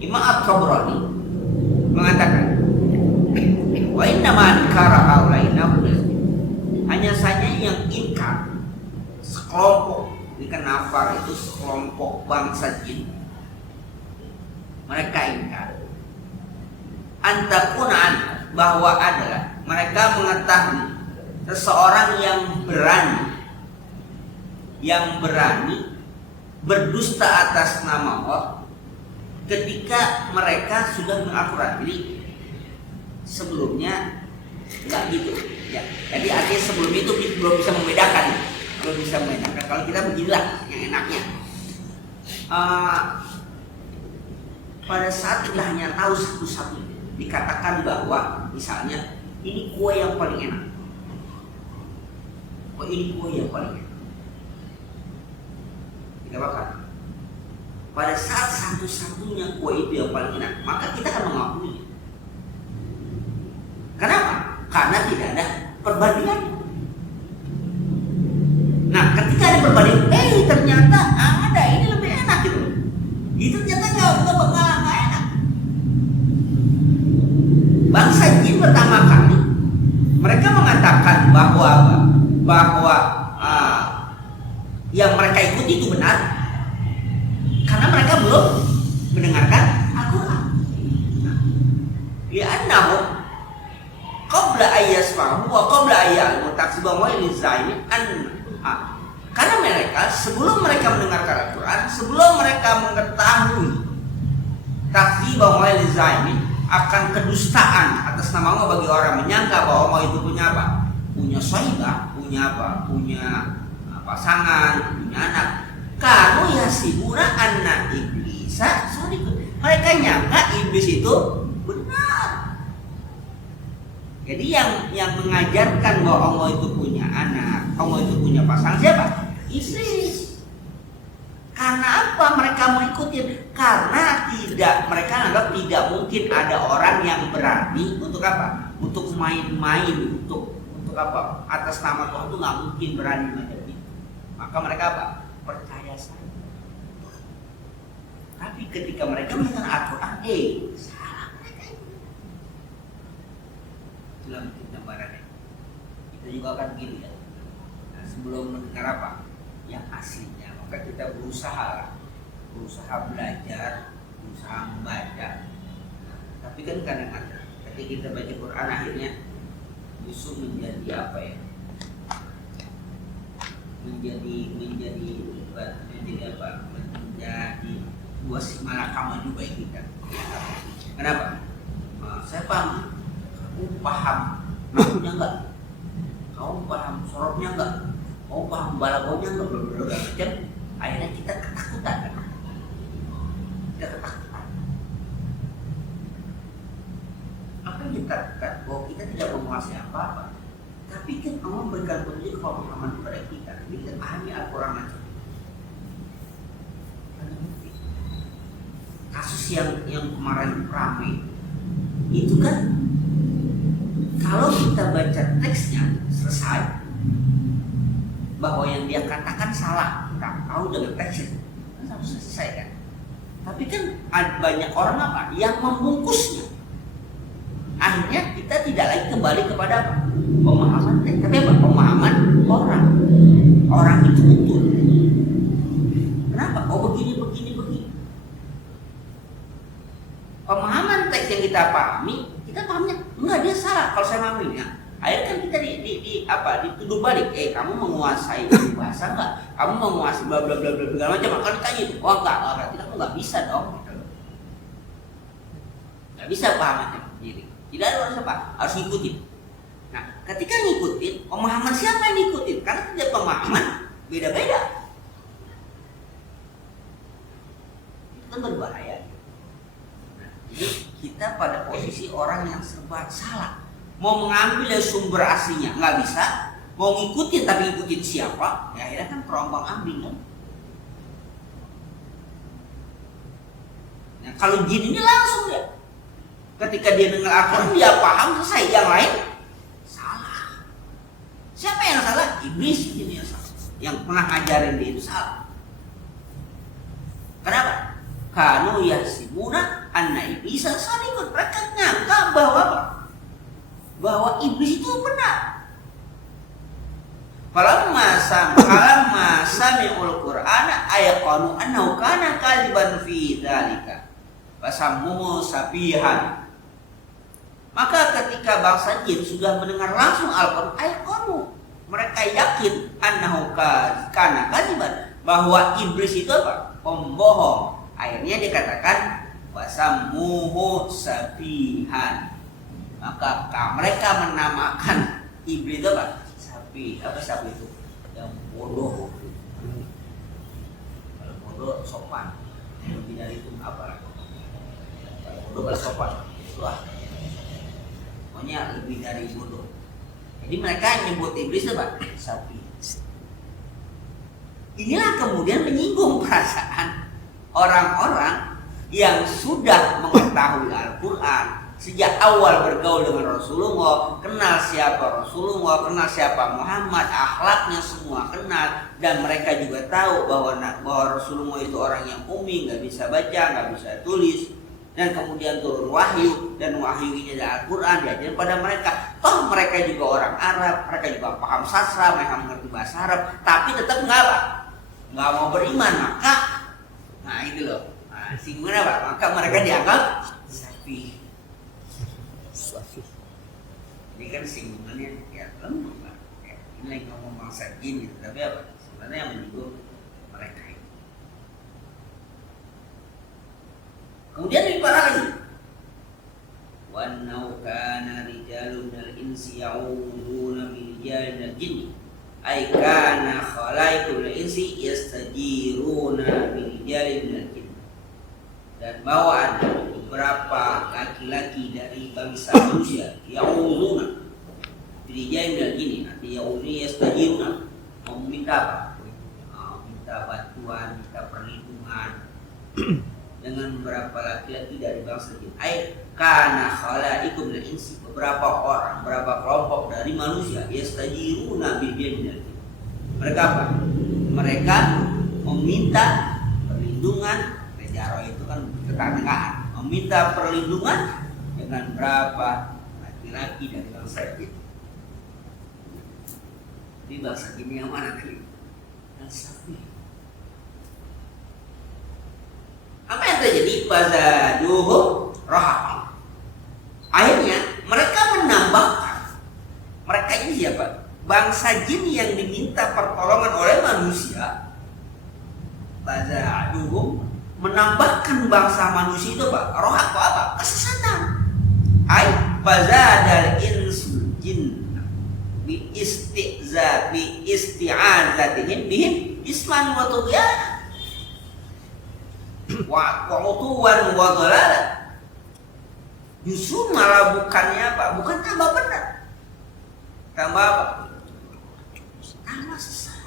Imam At-Tabrani mengatakan, wa inna man kara haulaina hanya saja yang ingkar sekelompok, ini kan nafar itu sekelompok bangsa jin, mereka ingkar antakunan bahwa adalah mereka mengetahui seseorang yang berani berdusta atas nama Allah ketika mereka sudah mengakurat. Jadi sebelumnya nggak gitu ya. Jadi artinya sebelum itu belum bisa membedakan. Kalau kita beginilah yang enaknya. Pada saat kita hanya tahu satu-satu, dikatakan bahwa misalnya ini kue yang paling enak. Oh, ini kue yang paling enak. Kita makan. Pada saat satu-satunya kue itu yang paling enak, maka kita akan mengakuinya. Kenapa? Karena tidak ada perbandingan. Nah, ketika ada perbandingan, ternyata ada ini lebih enak gitu. Itu ternyata nggak enak. Bangsa jin pertama kali mereka mengatakan bahwa yang mereka ikuti itu benar karena mereka belum mendengarkan Al-Quran. Li'annahum qabla ayyasma'u wa qabla ayya'lamu taksibahu wa ilzaimi karena mereka sebelum mereka mendengarkan Al-Quran, sebelum mereka mengetahui taksibahu wa ilzaimi akan kedustaan atas nama Allah bagi orang menyangka bahwa Allah itu punya apa? Punya saibah, punya apa? Punya pasangan, punya anak. Kanu yasibuna anna iblisa sadiqun. Mereka nyangka iblis itu benar. Jadi yang mengajarkan bahwa Allah itu punya anak, Allah itu punya pasangan siapa? Iblis. Karena apa mereka mengikuti? Karena mereka anggap tidak mungkin ada orang yang berani untuk apa? Untuk main-main, untuk apa? Atas nama Tuhan itu nggak mungkin berani macam itu. Maka mereka apa? Percaya saja. Tapi ketika mereka mendengar Al-Quran, salah mereka itu. Itulah mungkin gambarannya. Kita juga akan begini ya. Nah, sebelum mendengar apa? Yang aslinya, maka kita berusaha belajar, berusaha membaca. Tapi kan kadang-kadang ketika kita baca Quran akhirnya justru menjadi apa ya? Menjadi buah malakama juga kita. Kenapa? Saya paham. Kamu paham nahunya enggak? Kamu paham sorobnya enggak? Kamu paham balagonya enggak? Macam akhirnya kita ketakutan. Apa yang kita katakan? Bahwa kita tidak menguasai apa-apa. Tapi kan Allah memberikan petunjuk pemahaman kepada kita. Kita pahami Al-Quran macam itu. Kasus yang kemarin ramai itu kan kalau kita baca teksnya selesai bahwa yang dia katakan salah, kita tahu dengan teksnya harus selesai kan. Tapi kan banyak orang apa yang membungkusnya. Akhirnya kita tidak lagi kembali kepada apa? Pemahaman teks, tapi apa? Pemahaman orang itu betul. Kenapa? Oh begini. Pemahaman teks yang kita pahami, kita pahamnya enggak, dia salah kalau saya memahaminya. Akhirnya kan kita dituduh balik. Kamu menguasai bahasa enggak? Kamu menguasai bla bla bla bla segala macam. Maka ditanya itu, enggak, berarti kamu enggak bisa dong. Enggak bisa paham macam sendiri. Tidak ada harus apa? Harus ngikutin. Nah, ketika ngikutin, pemahaman siapa yang ngikutin? Karena setiap pemahaman beda-beda. Itu kan berbahaya. Jadi kita pada posisi orang yang serba salah. Mau mengambil dari sumber aslinya nggak bisa, mau ngikutin tapi ngikutin siapa? Ya akhirnya kan terombang ambing kan. Nah, kalau jin ini langsung ya. Ketika dia dengar Al-Quran dia paham selesai, yang lain salah. Siapa yang salah? Iblis ini yang salah. yang pernah ngajarin dia itu salah. Kenapa? Kanu yahsibuna anna iblisa sadiqun. Mereka nyangka bahwa apa? Bahwa iblis itu benar. Falamma sami'ul Qur'ana ayaqanu annahu kana kaliban fi dzalika. Fasammuhu safihan. Maka ketika bangsa jin sudah mendengar langsung Al-Qur'an, ayaqanu, mereka yakin annahu kana kaliban, bahwa iblis itu apa? Pembohong. Akhirnya dikatakan wasammuhu safihan. Maka mereka menamakan iblis itu apa? Sapi. Apa sapi itu? Yang bodoh. Kalau bodoh sopan. Lebih dari itu apa? Kalau bodoh kalau sopan. Wah. Pokoknya lebih dari bodoh. Jadi mereka nyebut iblis apa? Sapi. Inilah kemudian menyinggung perasaan orang-orang yang sudah mengetahui Al-Quran, sejak awal bergaul dengan Rasulullah, kenal siapa Rasulullah, kenal siapa Muhammad, akhlaknya semua kenal, dan mereka juga tahu bahwa Rasulullah itu orang yang ummi, nggak bisa baca, nggak bisa tulis, dan kemudian turun wahyu, dan wahyu ini adalah Al-Quran diajarkan pada mereka. Toh mereka juga orang Arab, mereka juga paham sastra, mereka mengerti bahasa Arab, tapi tetap nggak mau beriman. Maka, nah itu loh, singgungan apa? Maka mereka dianggap sapi. Ini kan singgungannya ya lemah, Pak. Ya, ini lagi ngomong bangsa jin gitu, tapi apa? Sebenarnya yang menyinggung mereka ini. Kemudian lebih parah lagi. Wannau kana rijalun minal insi ya'uduna bi rijalin minal jinni. Ai kana khalaiqul insi yastajiruna bi rijalin minal jinni. Dan bahwa ada beberapa laki-laki dari bangsa manusia ya'uduna bi rijalin minal jinni. Nanti ya'uduna yastajiruna, meminta apa? Minta bantuan, minta perlindungan dengan beberapa laki-laki dari bangsa jin. Ai kana khalaiqum minal insi, beberapa orang, beberapa kelompok dari manusia yastajiruna bi jin. Mereka apa? Mereka meminta perlindungan. Jaro itu kan tetanggaan, meminta perlindungan dengan berapa laki-laki dari bangsa jin. Di bangsa jin yang mana kali? Yang sapi. Apa yang terjadi? Fazaduhum rahaqa. Akhirnya mereka menambahkan, mereka ini siapa? Bangsa jin yang diminta pertolongan oleh manusia. Fazaduhum, menambahkan bangsa manusia itu apa? Rahaqa apa? Kesesatan. Ai fazadal insul jin bi isti'azatihim bihim isman wa tughyan wa utuwan wa dhalalan. Justru malah bukannya apa? Bukan tambah benar. Tambah apa? Tambah sesat.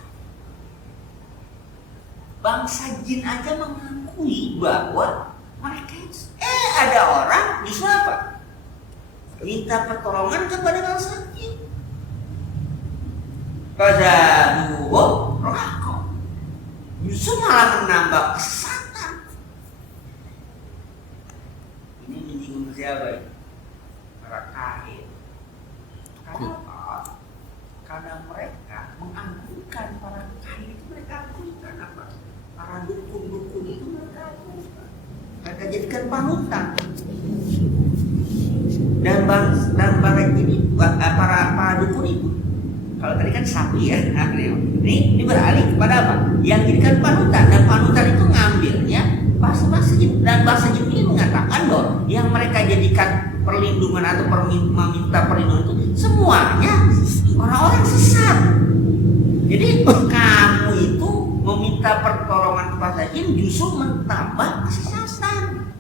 Bangsa jin aja mengakui bahwa mereka itu ada orang justru apa? Minta pertolongan kepada bangsa jin. Pada dua rokok. Justru malah menambah kesesatan. Ini menyinggung siapa ini? Para kahin. Kenapa? Karena mereka mengagungkan para kahin itu, mereka agungkan apa? Para dukun-dukun itu mereka agungkan. Mereka jadikan panutan. Dan para ini, para dukun itu, kalau tadi kan sapi ya, ini beralih kepada apa? Yang jadikan panutan, dan panutan itu ngambilnya bahasa jin, dan bahasa jin ini mengatakan bahwa yang mereka jadikan perlindungan atau meminta perlindungan itu semuanya orang-orang sesat. Jadi kamu itu meminta pertolongan kepada jin justru menambah kesesatan.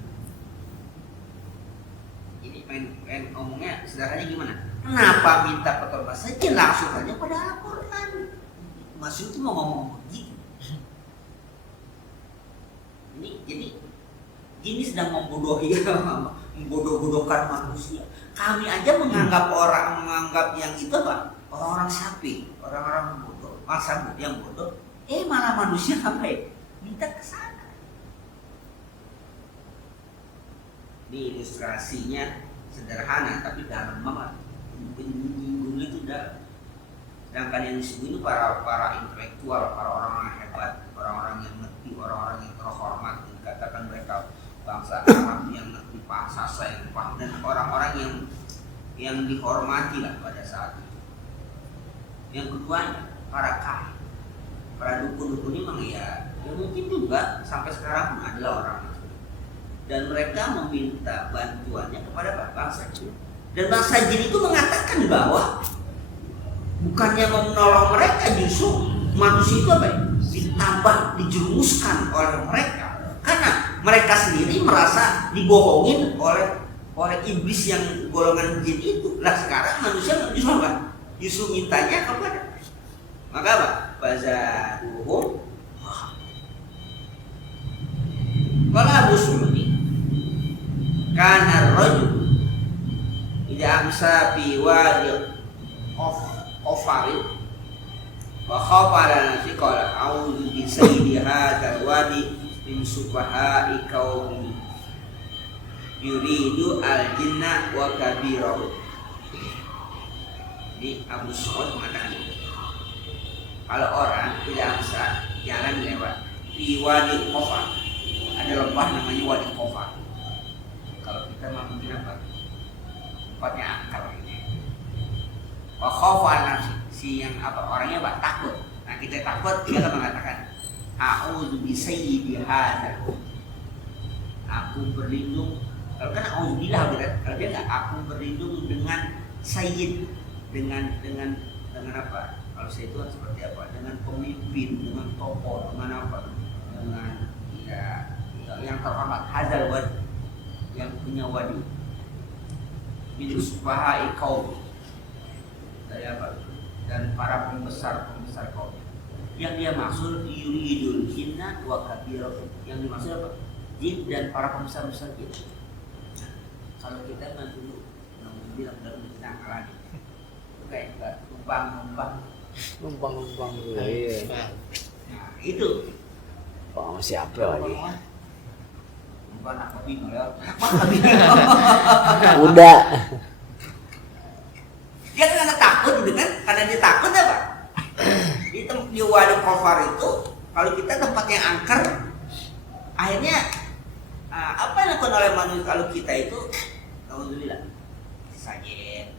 Jadi pengen ngomongnya sederhananya gimana? Kenapa minta pertolongan saja langsung saja pada Al-Quran? Maksud itu mau ngomong begitu. Jadi ini sedang membodoh-bodohkan manusia. Kami aja menganggap yang itu apa? Orang-orang sapi, orang-orang bodoh. bangsa yang bodoh, malah manusia sampai minta ke sana. Ini ilustrasinya sederhana tapi dalam banget. Menyinggung itu dalam. Sedangkan yang disebut itu para intelektual, para orang yang hebat, orang-orang yang ngerti, orang-orang yang terhormat, dikatakan mereka bangsa Arab yang ngerti bahasa yang paham, dan orang-orang yang dihormati lah pada saat itu. Yang kedua, para kahim, para dukun-dukun ini memang ya mungkin juga sampai sekarang pun adalah orang itu. Dan mereka meminta bantuannya kepada bangsa jin. Dan bangsa jin itu mengatakan bahwa bukannya menolong mereka, justru manusia itu apa ya? Ditambah, dijerumuskan oleh mereka. Karena mereka sendiri merasa dibohongin oleh iblis yang golongan jin itu. Lah sekarang manusia justru apa? Justru mintanya kepada. Maka apa? Bazaduhum. Kalau Abu Sulmi karena rajul tidak bisa biwadi Farid wa khafa ala nafsi qala a'udzu bi sayyidi hadzal wadi min subaha'i qaumi yuridu al jinna wa kabirahu. Ini Abu Sa'ud mengatakan kalau orang tidak bisa jalan lewat di Wadi Khofar, ada lembah namanya Wadi Khofar. Kalau kita mau mungkin apa? Tempatnya angker ini. Wa khawfa nafsi, si yang apa orangnya apa takut. Nah kita takut, dia akan mengatakan a'udzu bi sayyidi hadzal. Aku berlindung. Kalau kan auzubillah berat, kalau dia enggak, aku berlindung dengan sayyid, dengan apa? Kalau saya itu seperti apa? Dengan pemimpin, dengan tokoh, dengan apa? Dengan ya yang terhormat, hadzal wadi, yang punya wadi. Min subahai kaum, dari apa? Dan para pembesar kaum. Yang dia maksud yuridul jinna wa kabirah. Yang dimaksud apa? Jin dan para pembesar jin. Nah, kalau kita kan dulu bilang dalam kita lagi. Kayak numpang. Iya. Nah, itu. Pak siapa lagi? Numpang aku bingung ya. Udah. Dia karena takut gitu kan? Karena dia takut apa? Di Wadi Khofar itu kalau kita tempat yang angker, akhirnya apa yang dilakukan oleh manusia kalau kita itu alhamdulillah sajid.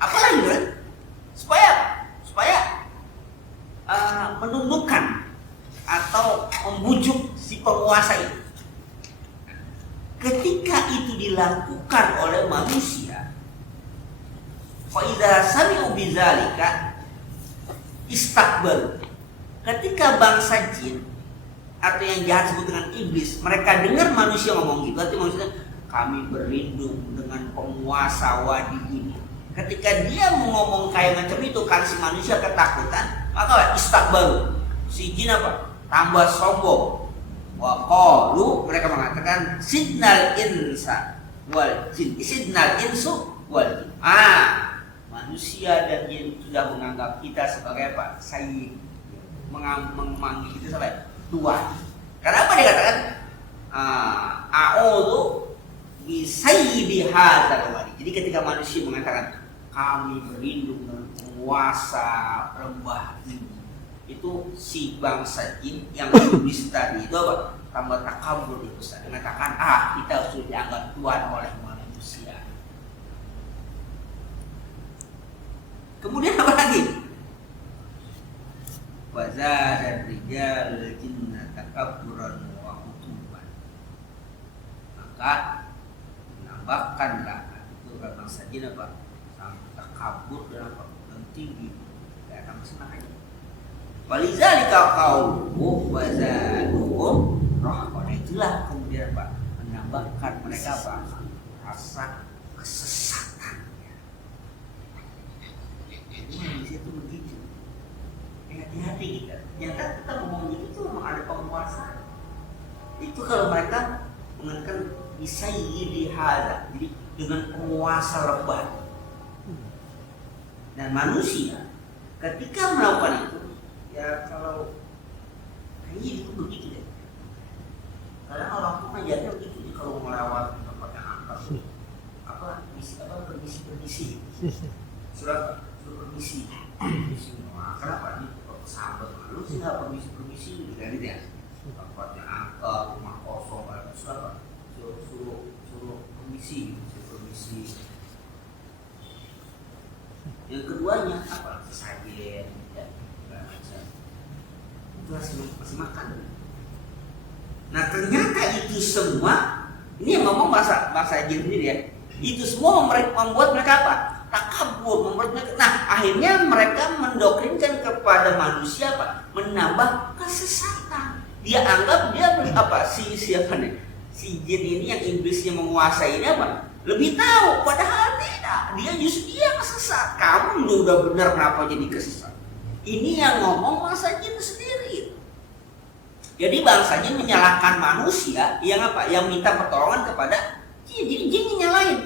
Apa lagi kan? Supaya menundukkan atau membujuk si penguasa itu. Ketika itu dilakukan oleh manusia, fa idza sami'u bidzalika istakbaru. Ketika bangsa jin atau yang jahat disebut dengan iblis, mereka dengar manusia ngomong gitu, artinya manusia kami berlindung dengan penguasa wadi ini. Ketika dia mau ngomong kayak macam itu kan si manusia ketakutan, maka istakbaru. Si jin apa? Tambah sombong. Wa qalu, mereka mengatakan sidnal insa wal jin. Sidnal insu wal jin. Manusia dan jin sudah menganggap kita sebagai apa? Sayyid. Memanggil kita sebagai tuan. Kenapa dia katakan a'udzu bi sayyidi hadzal wadi. Jadi ketika manusia mengatakan kami berlindung dengan penguasa lembah ini, itu si bangsa jin yang iblis tadi itu apa? Tambah takabur itu, mengatakan kita sudah dianggap tuan oleh manusia. Kemudian apa lagi? Wazada rijal jinna takabburan wa utuban. Maka menambahkanlah itu bangsa jin apa? Takabur dan apa? Dan tinggi. Tidak akan senang aja. Walizalika qauluhu wazaduhum rahmah. Itulah kemudian Pak menambahkan mereka apa? Rasa kesesatan. Manusia itu begitu. Hati-hati kita. Ternyata kita ngomong gitu tuh memang ada penguasa. Itu kalau mereka mengatakan bisa yidihada, jadi dengan penguasa lebat. Dan manusia ketika melakukan itu Ya kalau kayaknya itu begitu deh. Kadang orang tuh ngajarnya begitu nih kalau melawat tempat yang angker permisi surat permisi. Nah, kenapa nih sahabat lu sih nggak permisi gitu ya? Tempat yang angker, rumah kosong, surat suruh permisi. Yang keduanya apa? Sesajen, ya, macam itu masih makan. Nah ternyata itu semua ini yang ngomong bahasa jin sendiri ya. Itu semua membuat mereka apa? Takabur, membuat mereka. Nah akhirnya mereka mendoktrinkan kepada manusia apa? Menambah kesesatan. Dia anggap dia apa? Siapa nih? Si jin ini yang iblisnya menguasai ini apa? Lebih tahu, padahal tidak. Dia justru dia kesesat. Kamu udah benar, kenapa jadi kesesat? Ini yang ngomong bangsa jin sendiri. Jadi bangsa jin menyalahkan manusia yang apa? Yang minta pertolongan kepada jin. Jadi jin nyalain.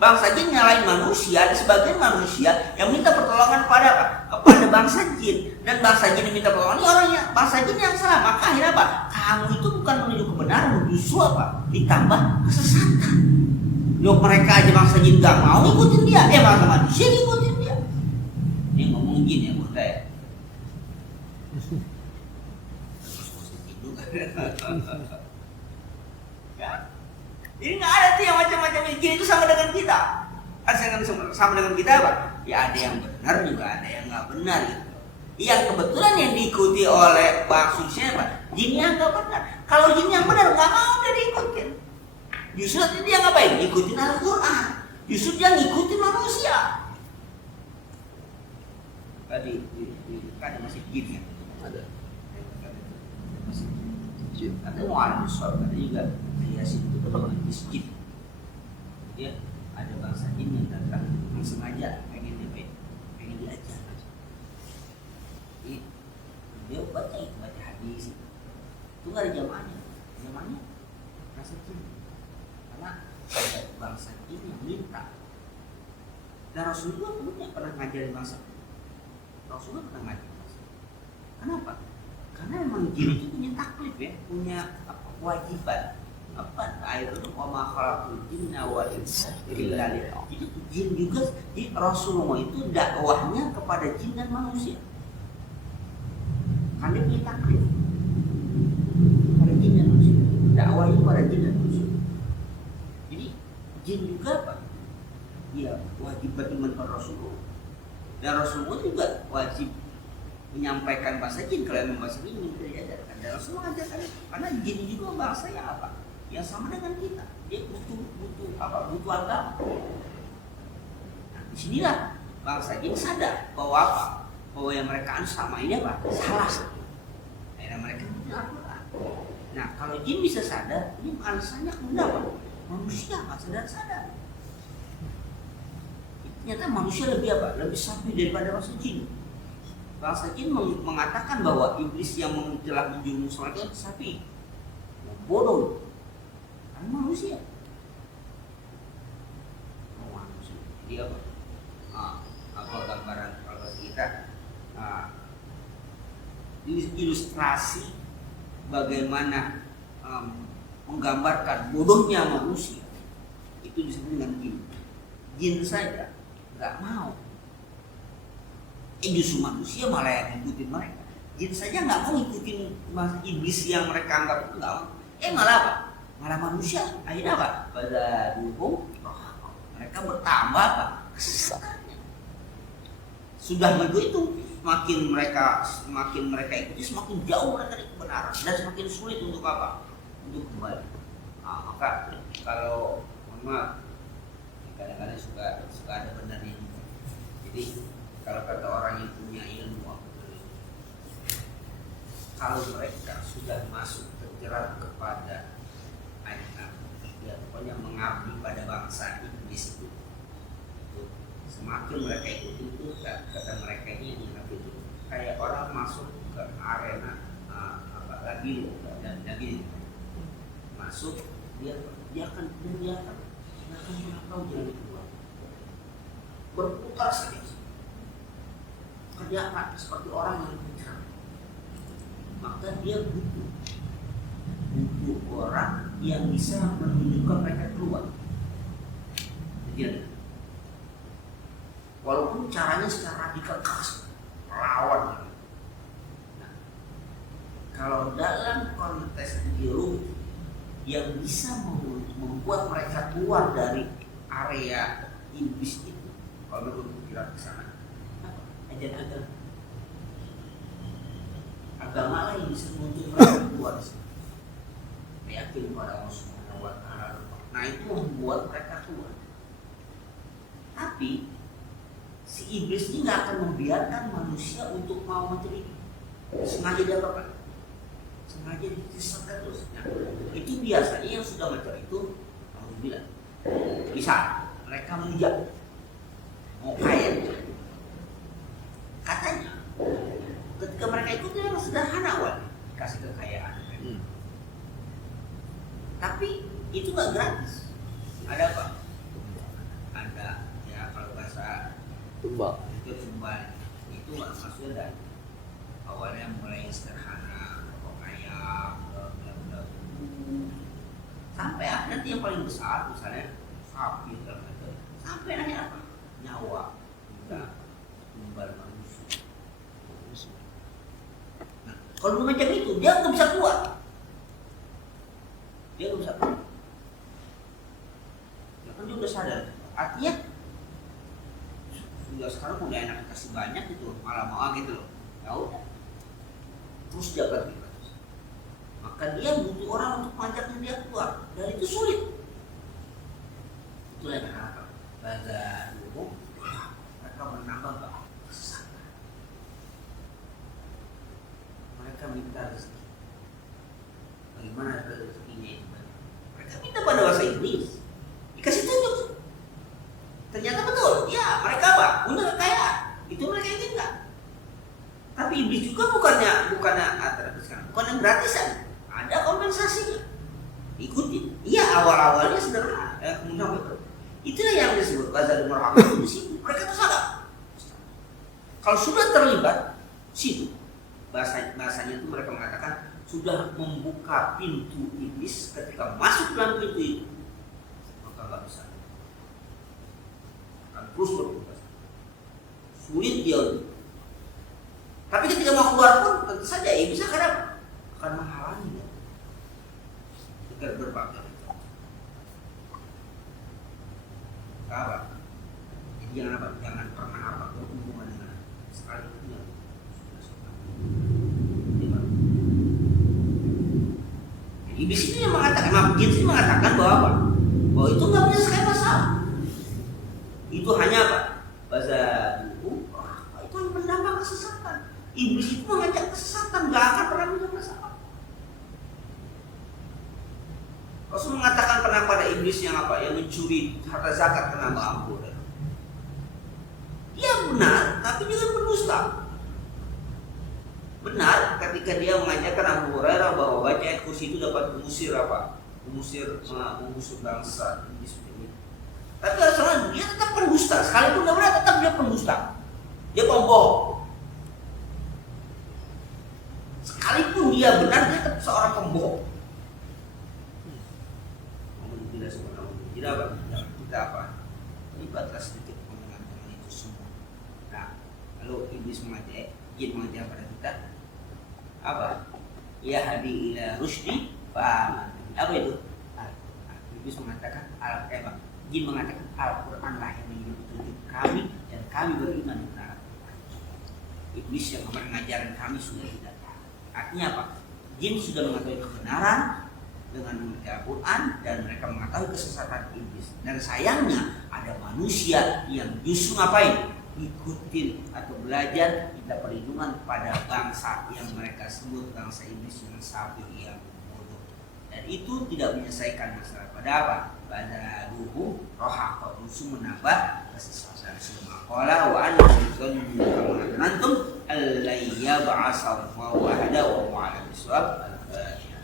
Bangsa jin nyalain manusia, ada sebagian manusia yang minta pertolongan kepada apa? Kepada bangsa jin. Dan bangsa jin yang minta pertolongan ini orangnya bangsa jin yang salah. Maka akhirnya apa? Kamu itu bukan menuju kebenaran, justru apa? Ditambah kesesatan. Loh mereka aja bangsa jin gak mau ikutin dia, bangsa manusia ikutin dia. Ini ngomong jin ya buat saya. Ya. Ini nggak ada tuh yang macam-macam jin itu sama dengan kita. Sama dengan kita apa? Ya ada yang benar juga ada yang nggak benar gitu. Yang kebetulan yang diikuti oleh maksudnya apa? Jin yang nggak benar. Kalau jin yang benar nggak mau dia diikutin. Justru dia ngapain? Ikutin Al-Quran. Justru dia ngikutin manusia. Tadi ada masih jin ya? Ada. Ada mau ada surga, ada juga Yasin itu kalau di masjid. Ya, ada bangsa jin yang datang yang sengaja pengen diajar. Dia baca hadis itu nggak ada jamaahnya bangsa jin karena ada bangsa jin yang minta. Dan Rasulullah pernah ngajarin bangsa. Rasulullah pernah ngajarin bangsa. Kenapa? Karena memang jin itu punya taklif ya, punya kewajiban. Ayat itu wa khalaqul jinna wal insa illa liya'budun. Jadi jin juga, jadi Rasulullah itu dakwahnya kepada jin dan manusia. Karena dia punya taklif pada jin dan manusia, dakwahnya pada jin dan manusia. Jadi jin juga apa? Ya wajib beriman pada Rasulullah. Dan Rasulullah juga wajib menyampaikan bahasa jin kalau memang bahasa jin minta diajarkan. Dan Rasulullah ajarkan karena jin juga bahasa yang apa? Yang sama dengan kita. Dia butuh agama. Nah, disinilah bangsa jin sadar bahwa apa? Bahwa yang mereka sama ini apa? Salah. Akhirnya mereka butuh Al-Quran. Nah, kalau jin bisa sadar, ini alasannya kemudian apa? Manusia nggak sadar. Ternyata manusia lebih apa? Lebih sapi daripada bangsa jin. Bangsa jin mengatakan bahwa iblis yang telah menjerumuskan itu sapi. Bodoh. Karena manusia. Dia apa? Apa gambaran kalau kita ilustrasi bagaimana menggambarkan bodohnya manusia itu disebut dengan jin. Jin saja nggak mau. Justru manusia malah yang ngikutin mereka. Jin saja nggak mau ngikutin iblis yang mereka anggap itu nggak mau. Malah apa? Malah manusia akhirnya apa? Pada dukung mereka bertambah apa? Kesesatannya. Sudah begitu semakin mereka ikuti semakin jauh mereka dari kebenaran dan semakin sulit untuk apa? Untuk kembali. Maka kalau kadang-kadang suka ada benarnya. Jadi kalau kata orang yang punya ilmu, kalau mereka sudah masuk terjerat kepada ya pokoknya mengabdi pada bangsa iblis itu semakin mereka ikuti itu kata mereka ini itu kayak orang masuk ke arena lagi masuk dia akan pernah tahu jalan keluar berputar saja maka dia akan seperti orang yang bercerai. Maka dia butuh orang yang bisa menunjukkan mereka keluar. Jadi, walaupun caranya secara radikal keras, melawan. Nah, kalau dalam konteks ideologi yang bisa membuat mereka keluar dari area iblis itu, kalau menurut kita ke sana, ajaran agama lain bisa menuntut mereka keluar. Yakin pada Allah Subhanahu wa Ta'ala. Nah, itu membuat mereka keluar. Tapi si iblis ini nggak akan membiarkan manusia untuk mau mencuri. Sengaja dia apa? Sengaja disesatkan terus. Nah, itu biasanya yang sudah mencuri itu, Allah bilang, bisa mereka mengejar, mau kaya. Katanya, ketika mereka ikut dia memang sederhana awalnya, kasih kekayaan. Tapi itu nggak gratis. Ada apa? Ada ya kalau bahasa tumbal. itu tumbal. Itu maksudnya dari awalnya mulai sederhana, pokok ayam, sampai akhirnya yang paling besar misalnya sapi dan macam. Sampai akhirnya apa? Nyawa, juga tumbal manusia. Nah, kalau macam itu dia nggak bisa keluar. Dia bisa keluar. Ya kan dia udah sadar. Artinya sudah sekarang udah enak kasih banyak gitu, malah mau gitu loh. Ya udah. Terus dia pergi. Maka dia butuh orang untuk mengajaknya dia keluar. Dan itu sulit. Itulah yang apa? Pada dulu mereka menambah kesesatan. Mereka minta rezeki. Bagaimana rezekinya itu? Mereka minta pada bahasa Inggris, dikasih tunjuk. Ternyata betul, ya mereka apa? Punya kekayaan, itu mereka inginkan. Tapi iblis juga bukannya bukan gratisan, ada kompensasinya. Ikuti. Iya awalnya sederhana, kemudian betul. Itulah yang disebut bazar murahmah di situ. Mereka tuh sadar. Kalau sudah terlibat situ, bahasanya itu mereka mengatakan sudah membuka pintu iblis. Ketika masuk dalam pintu itu, maka nggak bisa. Akan terus bertugas. Sulit dia. Tapi ketika mau keluar pun tentu saja iblis akan menghalangi dia. Agar berbakti. Apa? Jadi jangan pernah berhubungan dengan sekali itu yang iblis ini yang mengatakan, jin ini mengatakan bahwa apa? Bahwa itu nggak menyelesaikan masalah. Itu hanya apa? Bahasa buku, itu hanya menambah kesesatan. Iblis itu mengajak kesesatan, nggak akan pernah menyelesaikan masalah. Rasul mengatakan pernah pada iblis yang apa? Yang mencuri harta zakat kena ampun. Dia benar, tapi juga berdusta. Benar ketika dia mengajarkan Abu Hurairah bahwa baca ayat kursi itu dapat mengusir apa? Mengusir bangsa. Tapi Rasulullah dia tetap pendusta. Sekalipun nggak benar, tetap dia pendusta. Dia pembohong. Sekalipun dia benar, dia tetap seorang pembohong. Tidak apa? Kita apa? Libatlah sedikit dengan itu semua. Nah, kalau iblis mengajak, jin mengajak pada kita apa? Ya hadi ila rusdi fa'aman. Apa itu? Iblis mengatakan jin mengatakan Al-Quran lah yang menjadi petunjuk kami dan kami beriman dengan Al-Quran. Iblis yang mengajarkan kami sudah tidak. Artinya apa? Jin sudah mengetahui kebenaran dengan membaca Al-Quran dan mereka mengetahui kesesatan iblis. Dan sayangnya ada manusia yang justru ngapain? Ikutin atau belajar minta perlindungan pada bangsa yang mereka sebut bangsa iblis yang sapi yang bodoh. Dan itu tidak menyelesaikan masalah. Pada apa? Pada ruhu roha atau musuh menambah kesesatan. Semua wa antum kama antum allayya ba'asa wa wahada wa mu'ala biswab al-fatihah.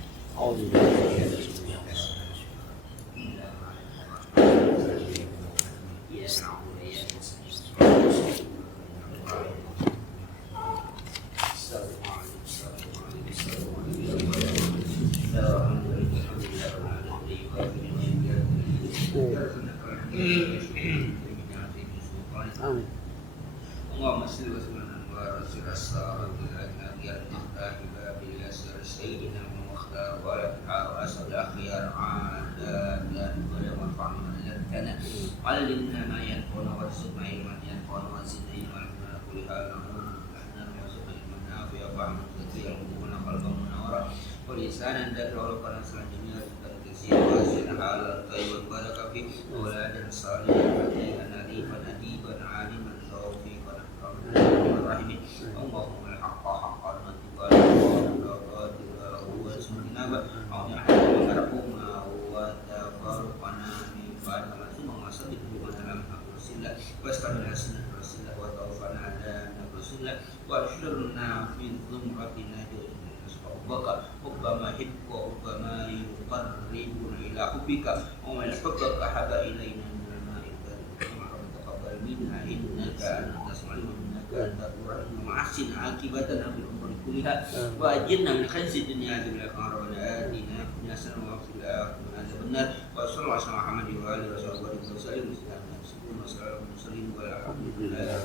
Amin. اللهم صل وسلم وبارك على الصراط الأنبياء المختار بابي ياسر سيدنا المختار والأبحار وأسد الأخيار عادا ولا وانفعنا لنا علمنا ما ينفعنا وارزقنا علما ينفعنا وزدنا علما على كل حال نحن وارزقنا علما نافعا وعلما كثيرا وقنا قلبا منورا ولسانا ذكرا وقنا سلا جميعا كثيرا واسعا على الطيب والبركة فيه وأولادا صالحا فقيها نظيفا أديبا عالما توفيقا الرحيم اللهم الحق حقا واتباعه وسنة أو يحكم فرقهما وتفرقنا من بعد ما ثم صدق بما لم نرسل واستمع سنة رسول وتوفنا على رسول واشرنا في زمرتنا حبك حب ما يحب وحب ما يقربنا إلى حبك ومن حبك أحب إلينا من الماء البارد تقبل منا إنك أنت السميع إنك أنت الرحيم وأحسن عاقبتنا في الأمور كلها وأجرنا من خزي الدنيا بالآخرة وآتنا في الدنيا حسنة وفي الآخرة عذاب النار وصلى الله على محمد وآله وصحبه وسلم وسلم والحمد لله